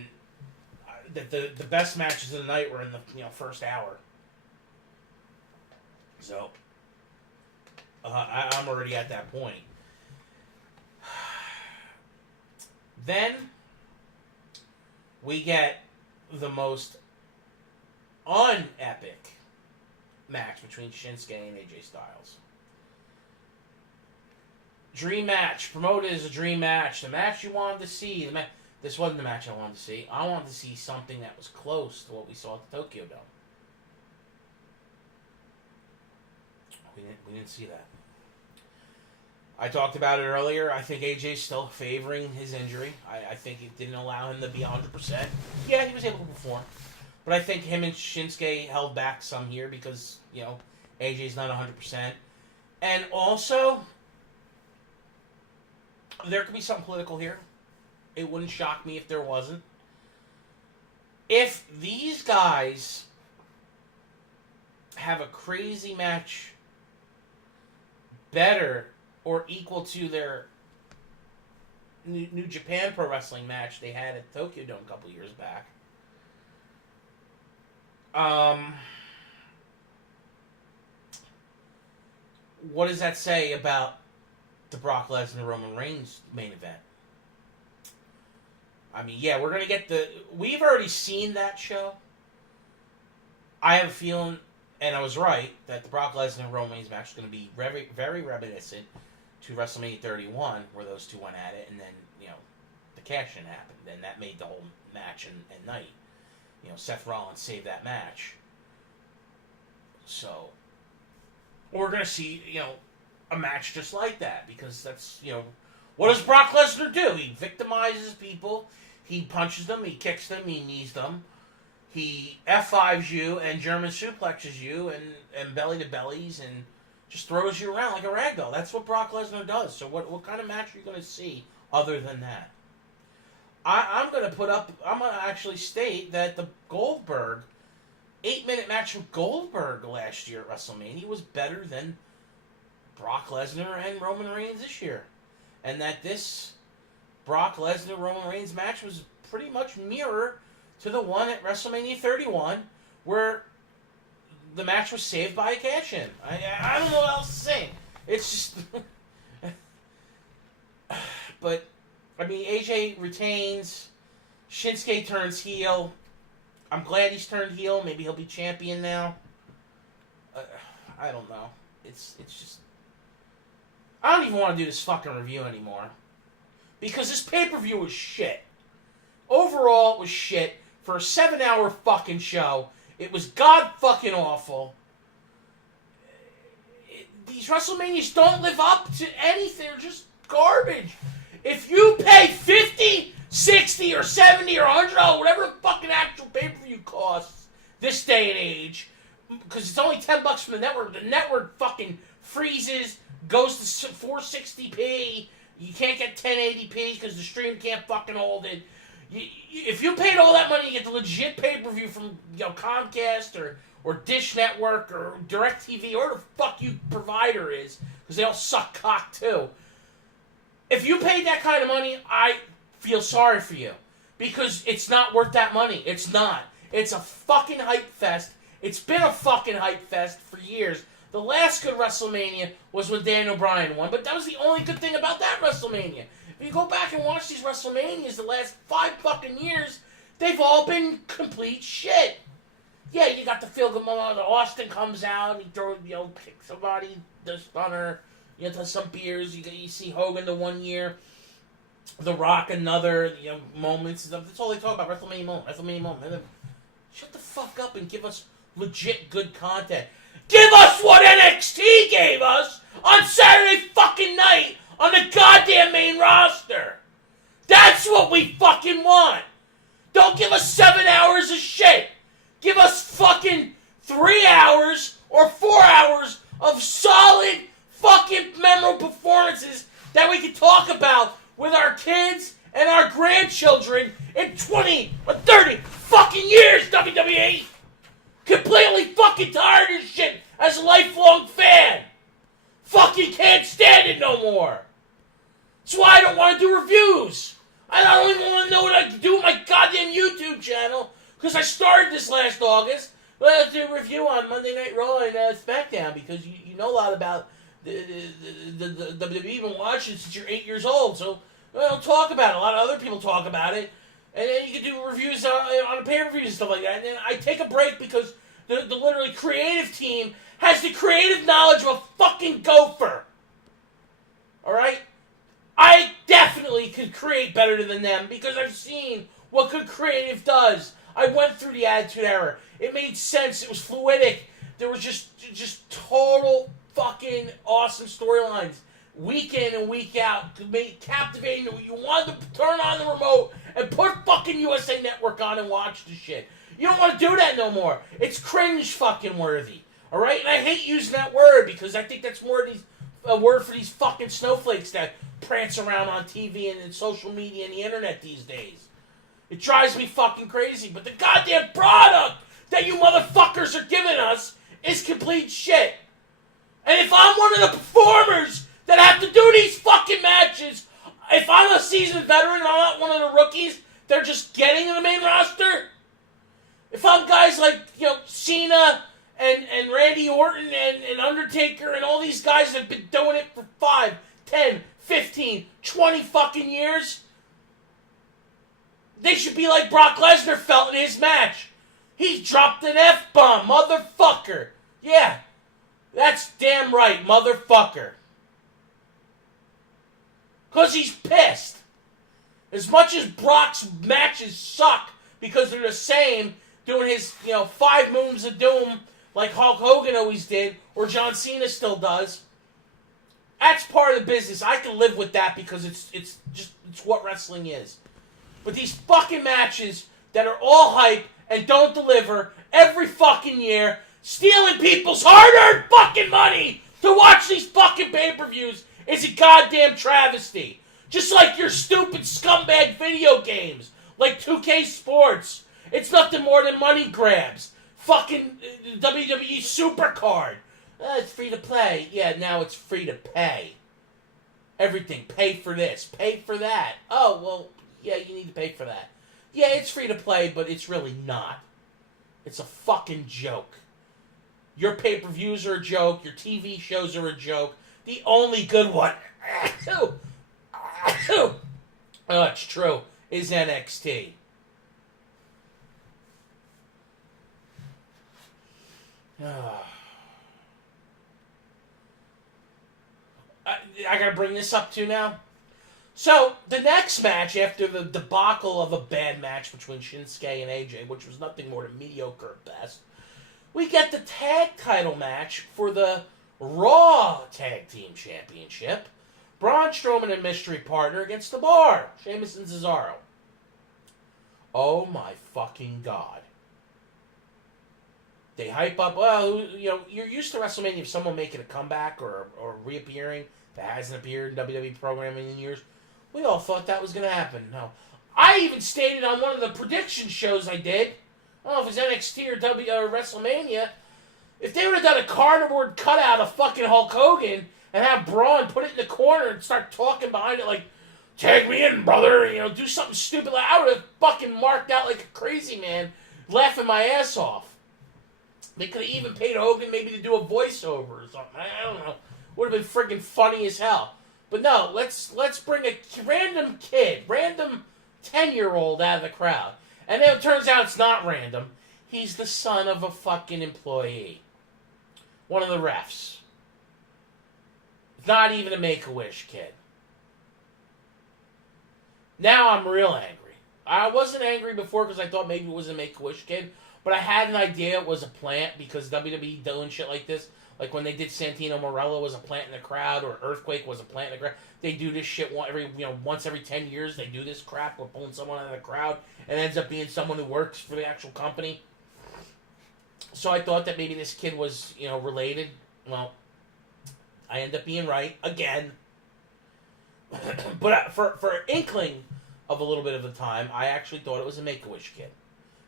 that the best matches of the night were in the first hour. So I'm already at that point. Then we get the most unepic match between Shinsuke and AJ Styles. Dream match. Promoted as a dream match. The match you wanted to see. This wasn't the match I wanted to see. I wanted to see something that was close to what we saw at the Tokyo Dome. We didn't see that. I talked about it earlier. I think AJ's still favoring his injury. I think it didn't allow him to be 100%. Yeah, he was able to perform. But I think him and Shinsuke held back some here because, AJ's not 100%. And also, there could be something political here. It wouldn't shock me if there wasn't. If these guys have a crazy match better or equal to their New Japan Pro Wrestling match they had at Tokyo Dome a couple years back, what does that say about the Brock Lesnar Roman Reigns main event? I mean, yeah, we're going to get we've already seen that show. I have a feeling, and I was right, that the Brock Lesnar Roman Reigns match is going to be very, very reminiscent to WrestleMania 31, where those two went at it, and then, the cash-in happened, and that made the whole match and night. Seth Rollins saved that match. So, we're going to see, a match just like that, because that's, what does Brock Lesnar do? He victimizes people, he punches them, he kicks them, he knees them, he F5s you and German suplexes you and belly to bellies and just throws you around like a ragdoll. That's what Brock Lesnar does. So what kind of match are you going to see other than that? I'm going to actually state that the Goldberg 8-minute match with Goldberg last year at WrestleMania was better than Brock Lesnar and Roman Reigns this year. And that this Brock Lesnar Roman Reigns match was pretty much mirror to the one at WrestleMania 31, where the match was saved by a cash-in. I don't know what else to say. It's just... But, I mean, AJ retains. Shinsuke turns heel. I'm glad he's turned heel. Maybe he'll be champion now. I don't know. It's just... I don't even want to do this fucking review anymore. Because this pay-per-view was shit. Overall, it was shit. For a 7-hour fucking show, it was god-fucking awful. These WrestleManias don't live up to anything. They're just garbage. If you pay $50, $60, $60 or $70 or $100, whatever the fucking actual pay-per-view costs this day and age, because it's only $10 from the network. The network fucking freezes, goes to 460p. You can't get 1080p because the stream can't fucking hold it. If you paid all that money, you get the legit pay-per-view from Comcast or Dish Network or DirecTV or the fuck you provider is, because they all suck cock too. If you paid that kind of money, I feel sorry for you, because it's not worth that money. It's not. It's a fucking hype fest. It's been a fucking hype fest for years. The last good WrestleMania was when Daniel Bryan won, but that was the only good thing about that WrestleMania. If you go back and watch these WrestleManias the last 5 fucking years, they've all been complete shit. Yeah, you got the feel-good moment. Austin comes out, he throws, kicks somebody, the stunner, does some beers. You see Hogan the one year, The Rock another, moments and stuff. That's all they talk about. WrestleMania moment. Shut the fuck up and give us legit good content. Give us what NXT gave us on Saturday fucking night on the goddamn main roster. That's what we fucking want. Don't give us 7 hours of shit. Give us fucking 3 hours or 4 hours of solid fucking memorable performances that we can talk about with our kids and our grandchildren in 20 or 30 fucking years, WWE. Completely fucking tired of shit as a lifelong fan. Fucking can't stand it no more. That's why I don't want to do reviews. I don't even want to know what I can do with my goddamn YouTube channel, because I started this last August. Let's do a review on Monday Night Raw and SmackDown, because you know a lot about the WWE. You've been watching since you're 8 years old, so don't talk about it. A lot of other people talk about it. And then you can do reviews on the pay-per-views and stuff like that. And then I take a break because the literally creative team has the creative knowledge of a fucking gopher. Alright? I definitely could create better than them because I've seen what good creative does. I went through the Attitude Era. It made sense. It was fluidic. There was just total fucking awesome storylines. Week in and week out, made captivating. You wanted to turn on the remote and put fucking USA Network on and watch the shit. You don't want to do that no more. It's cringe fucking worthy. Alright? And I hate using that word because I think that's more a word for these fucking snowflakes that prance around on TV and in social media and the internet these days. It drives me fucking crazy. But the goddamn product that you motherfuckers are giving us is complete shit. And if I'm one of the performers that have to do these fucking matches, if I'm a seasoned veteran and I'm not one of the rookies, they're just getting in the main roster. If I'm guys like, Cena and Randy Orton and Undertaker and all these guys that have been doing it for 5, 10, 15, 20 fucking years, they should be like Brock Lesnar felt in his match. He dropped an F-bomb, motherfucker. Yeah, that's damn right, motherfucker. Because he's pissed. As much as Brock's matches suck because they're the same, doing his, 5 moons of doom like Hulk Hogan always did, or John Cena still does, that's part of the business. I can live with that because it's what wrestling is. But these fucking matches that are all hype and don't deliver every fucking year, stealing people's hard-earned fucking money to watch these fucking pay-per-views, is a goddamn travesty. Just like your stupid scumbag video games, like 2K Sports. It's nothing more than money grabs. Fucking WWE Supercard. It's free to play. Yeah, now it's free to pay. Everything. Pay for this. Pay for that. Oh, well, yeah, you need to pay for that. Yeah, it's free to play, but it's really not. It's a fucking joke. Your pay-per-views are a joke. Your TV shows are a joke. The only good one, it's true, is NXT. I gotta bring this up too now. So, the next match after the debacle of a bad match between Shinsuke and AJ, which was nothing more than mediocre at best, we get the tag title match for the Raw Tag Team Championship. Braun Strowman and Mystery Partner against The Bar, Sheamus and Cesaro. Oh my fucking God. They hype up, well, you know, you're used to WrestleMania of someone making a comeback or reappearing that hasn't appeared in WWE programming in years. We all thought that was going to happen. No. I even stated on one of the prediction shows I did, I don't know if it's NXT or WrestleMania, if they would have done a cardboard cutout of fucking Hulk Hogan and have Braun put it in the corner and start talking behind it like, tag me in, brother, you know, do something stupid, like, I would have fucking marked out like a crazy man, laughing my ass off. They could have even paid Hogan maybe to do a voiceover or something. I don't know. Would have been friggin' funny as hell. But no, let's bring a random kid, random 10-year-old out of the crowd. And then it turns out it's not random. He's the son of a fucking employee. One of the refs. Not even a Make-A-Wish kid. Now I'm real angry. I wasn't angry before because I thought maybe it was a Make-A-Wish kid. But I had an idea it was a plant because WWE doing shit like this. Like when they did Santino Marella was a plant in the crowd, or Earthquake was a plant in the crowd. They do this shit once every 10 years. They do this crap. We're pulling someone out of the crowd, and it ends up being someone who works for the actual company. So I thought that maybe this kid was, related. Well, I end up being right again. But for an inkling of a little bit of the time, I actually thought it was a Make-A-Wish kid.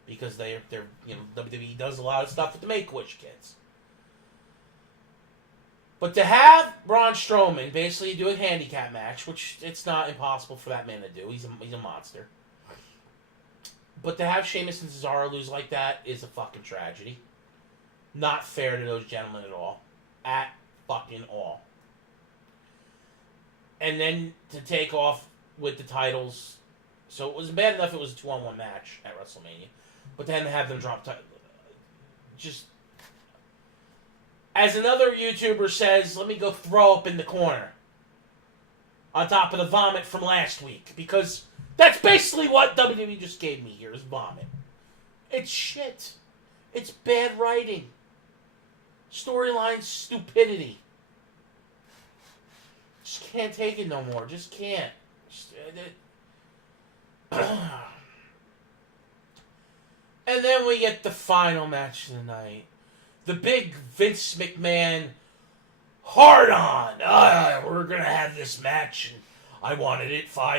Because they're WWE does a lot of stuff with the Make-A-Wish kids. But to have Braun Strowman basically do a handicap match, which it's not impossible for that man to do. He's a monster. But to have Sheamus and Cesaro lose like that is a fucking tragedy. Not fair to those gentlemen at all. At fucking all. And then to take off with the titles. So it was bad enough it was a 2-on-1 match at WrestleMania. But then to have them drop titles. Just... As another YouTuber says, let me go throw up in the corner. On top of the vomit from last week. Because that's basically what WWE just gave me here, is vomit. It's shit. It's bad writing. Storyline stupidity. Just can't take it no more. Just can't. And then we get the final match of the night. The big Vince McMahon hard-on. We're going to have this match. And I wanted it 4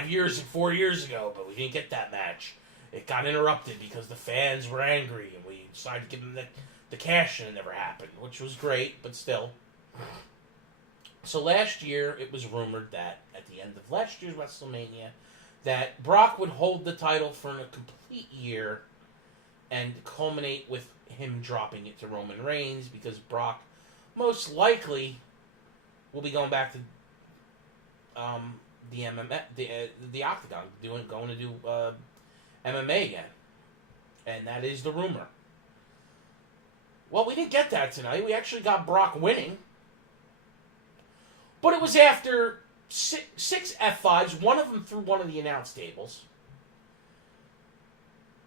years ago, but we didn't get that match. It got interrupted because the fans were angry, and we decided to give them the cash, and it never happened, which was great, but still. So last year, it was rumored that at the end of last year's WrestleMania, that Brock would hold the title for a complete year and culminate with him dropping it to Roman Reigns, because Brock most likely will be going back to the MMA, the Octagon, going to do MMA again, and that is the rumor. Well, we didn't get that tonight. We actually got Brock winning, but it was after six F5s, one of them through one of the announce tables,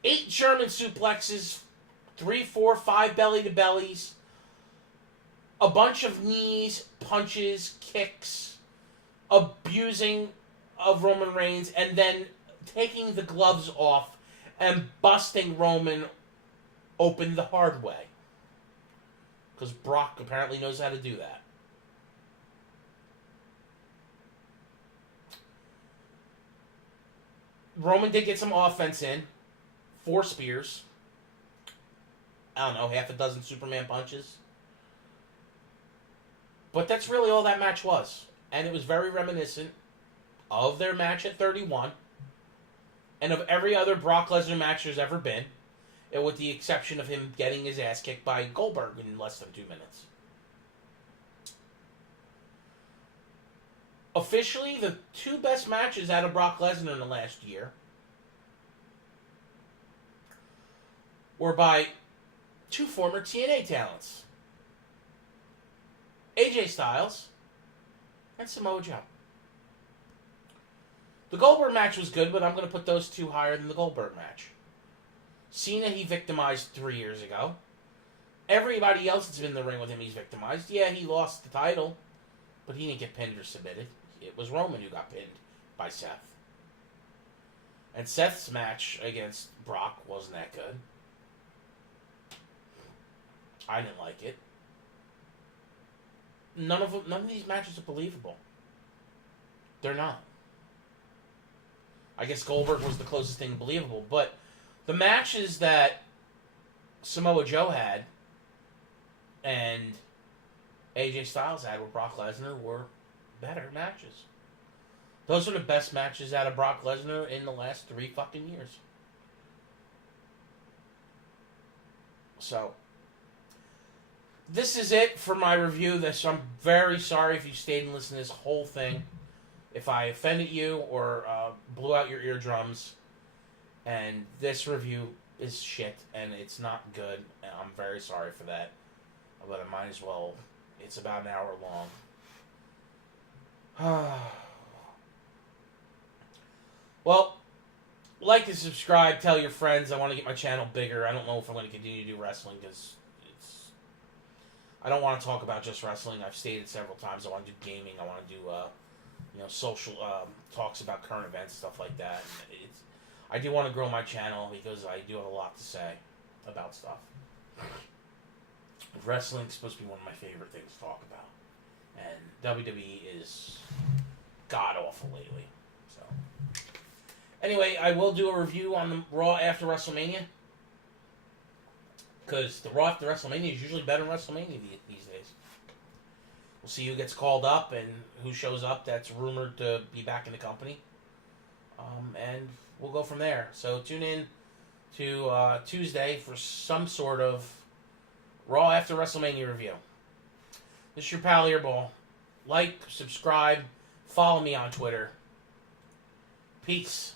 8 German suplexes, 3, 4, 5 belly-to-bellies, a bunch of knees, punches, kicks, abusing of Roman Reigns, and then taking the gloves off and busting Roman open the hard way. Because Brock apparently knows how to do that. Roman did get some offense in. 4 spears. I don't know, half a dozen Superman punches. But that's really all that match was. And it was very reminiscent of their match at 31. And of every other Brock Lesnar match there's ever been. With the exception of him getting his ass kicked by Goldberg in less than 2 minutes. Officially, the 2 best matches out of Brock Lesnar in the last year were by 2 former TNA talents. AJ Styles and Samoa Joe. The Goldberg match was good, but I'm going to put those 2 higher than the Goldberg match. Cena, he victimized 3 years ago. Everybody else that's been in the ring with him, he's victimized. Yeah, he lost the title, but he didn't get pinned or submitted. It was Roman who got pinned by Seth. And Seth's match against Brock wasn't that good. I didn't like it. None of these matches are believable. They're not. I guess Goldberg was the closest thing believable, but the matches that Samoa Joe had and AJ Styles had with Brock Lesnar were better matches. Those are the best matches out of Brock Lesnar in the last 3 fucking years. So, this is it for my review. I'm very sorry if you stayed and listened to this whole thing. If I offended you or blew out your eardrums. And this review is shit, and it's not good. And I'm very sorry for that. But I might as well. It's about an hour long. Well, like and subscribe. Tell your friends. I want to get my channel bigger. I don't know if I'm going to continue to do wrestling because I don't want to talk about just wrestling. I've stated several times I want to do gaming. I want to do social talks about current events, stuff like that. And I do want to grow my channel because I do have a lot to say about stuff. Wrestling is supposed to be one of my favorite things to talk about. And WWE is god-awful lately. So, anyway, I will do a review on the Raw after WrestleMania. Because the Raw after WrestleMania is usually better than WrestleMania these days. We'll see who gets called up and who shows up that's rumored to be back in the company. And we'll go from there. So tune in to Tuesday for some sort of Raw after WrestleMania review. This is your pal Earball. Like, subscribe, follow me on Twitter. Peace.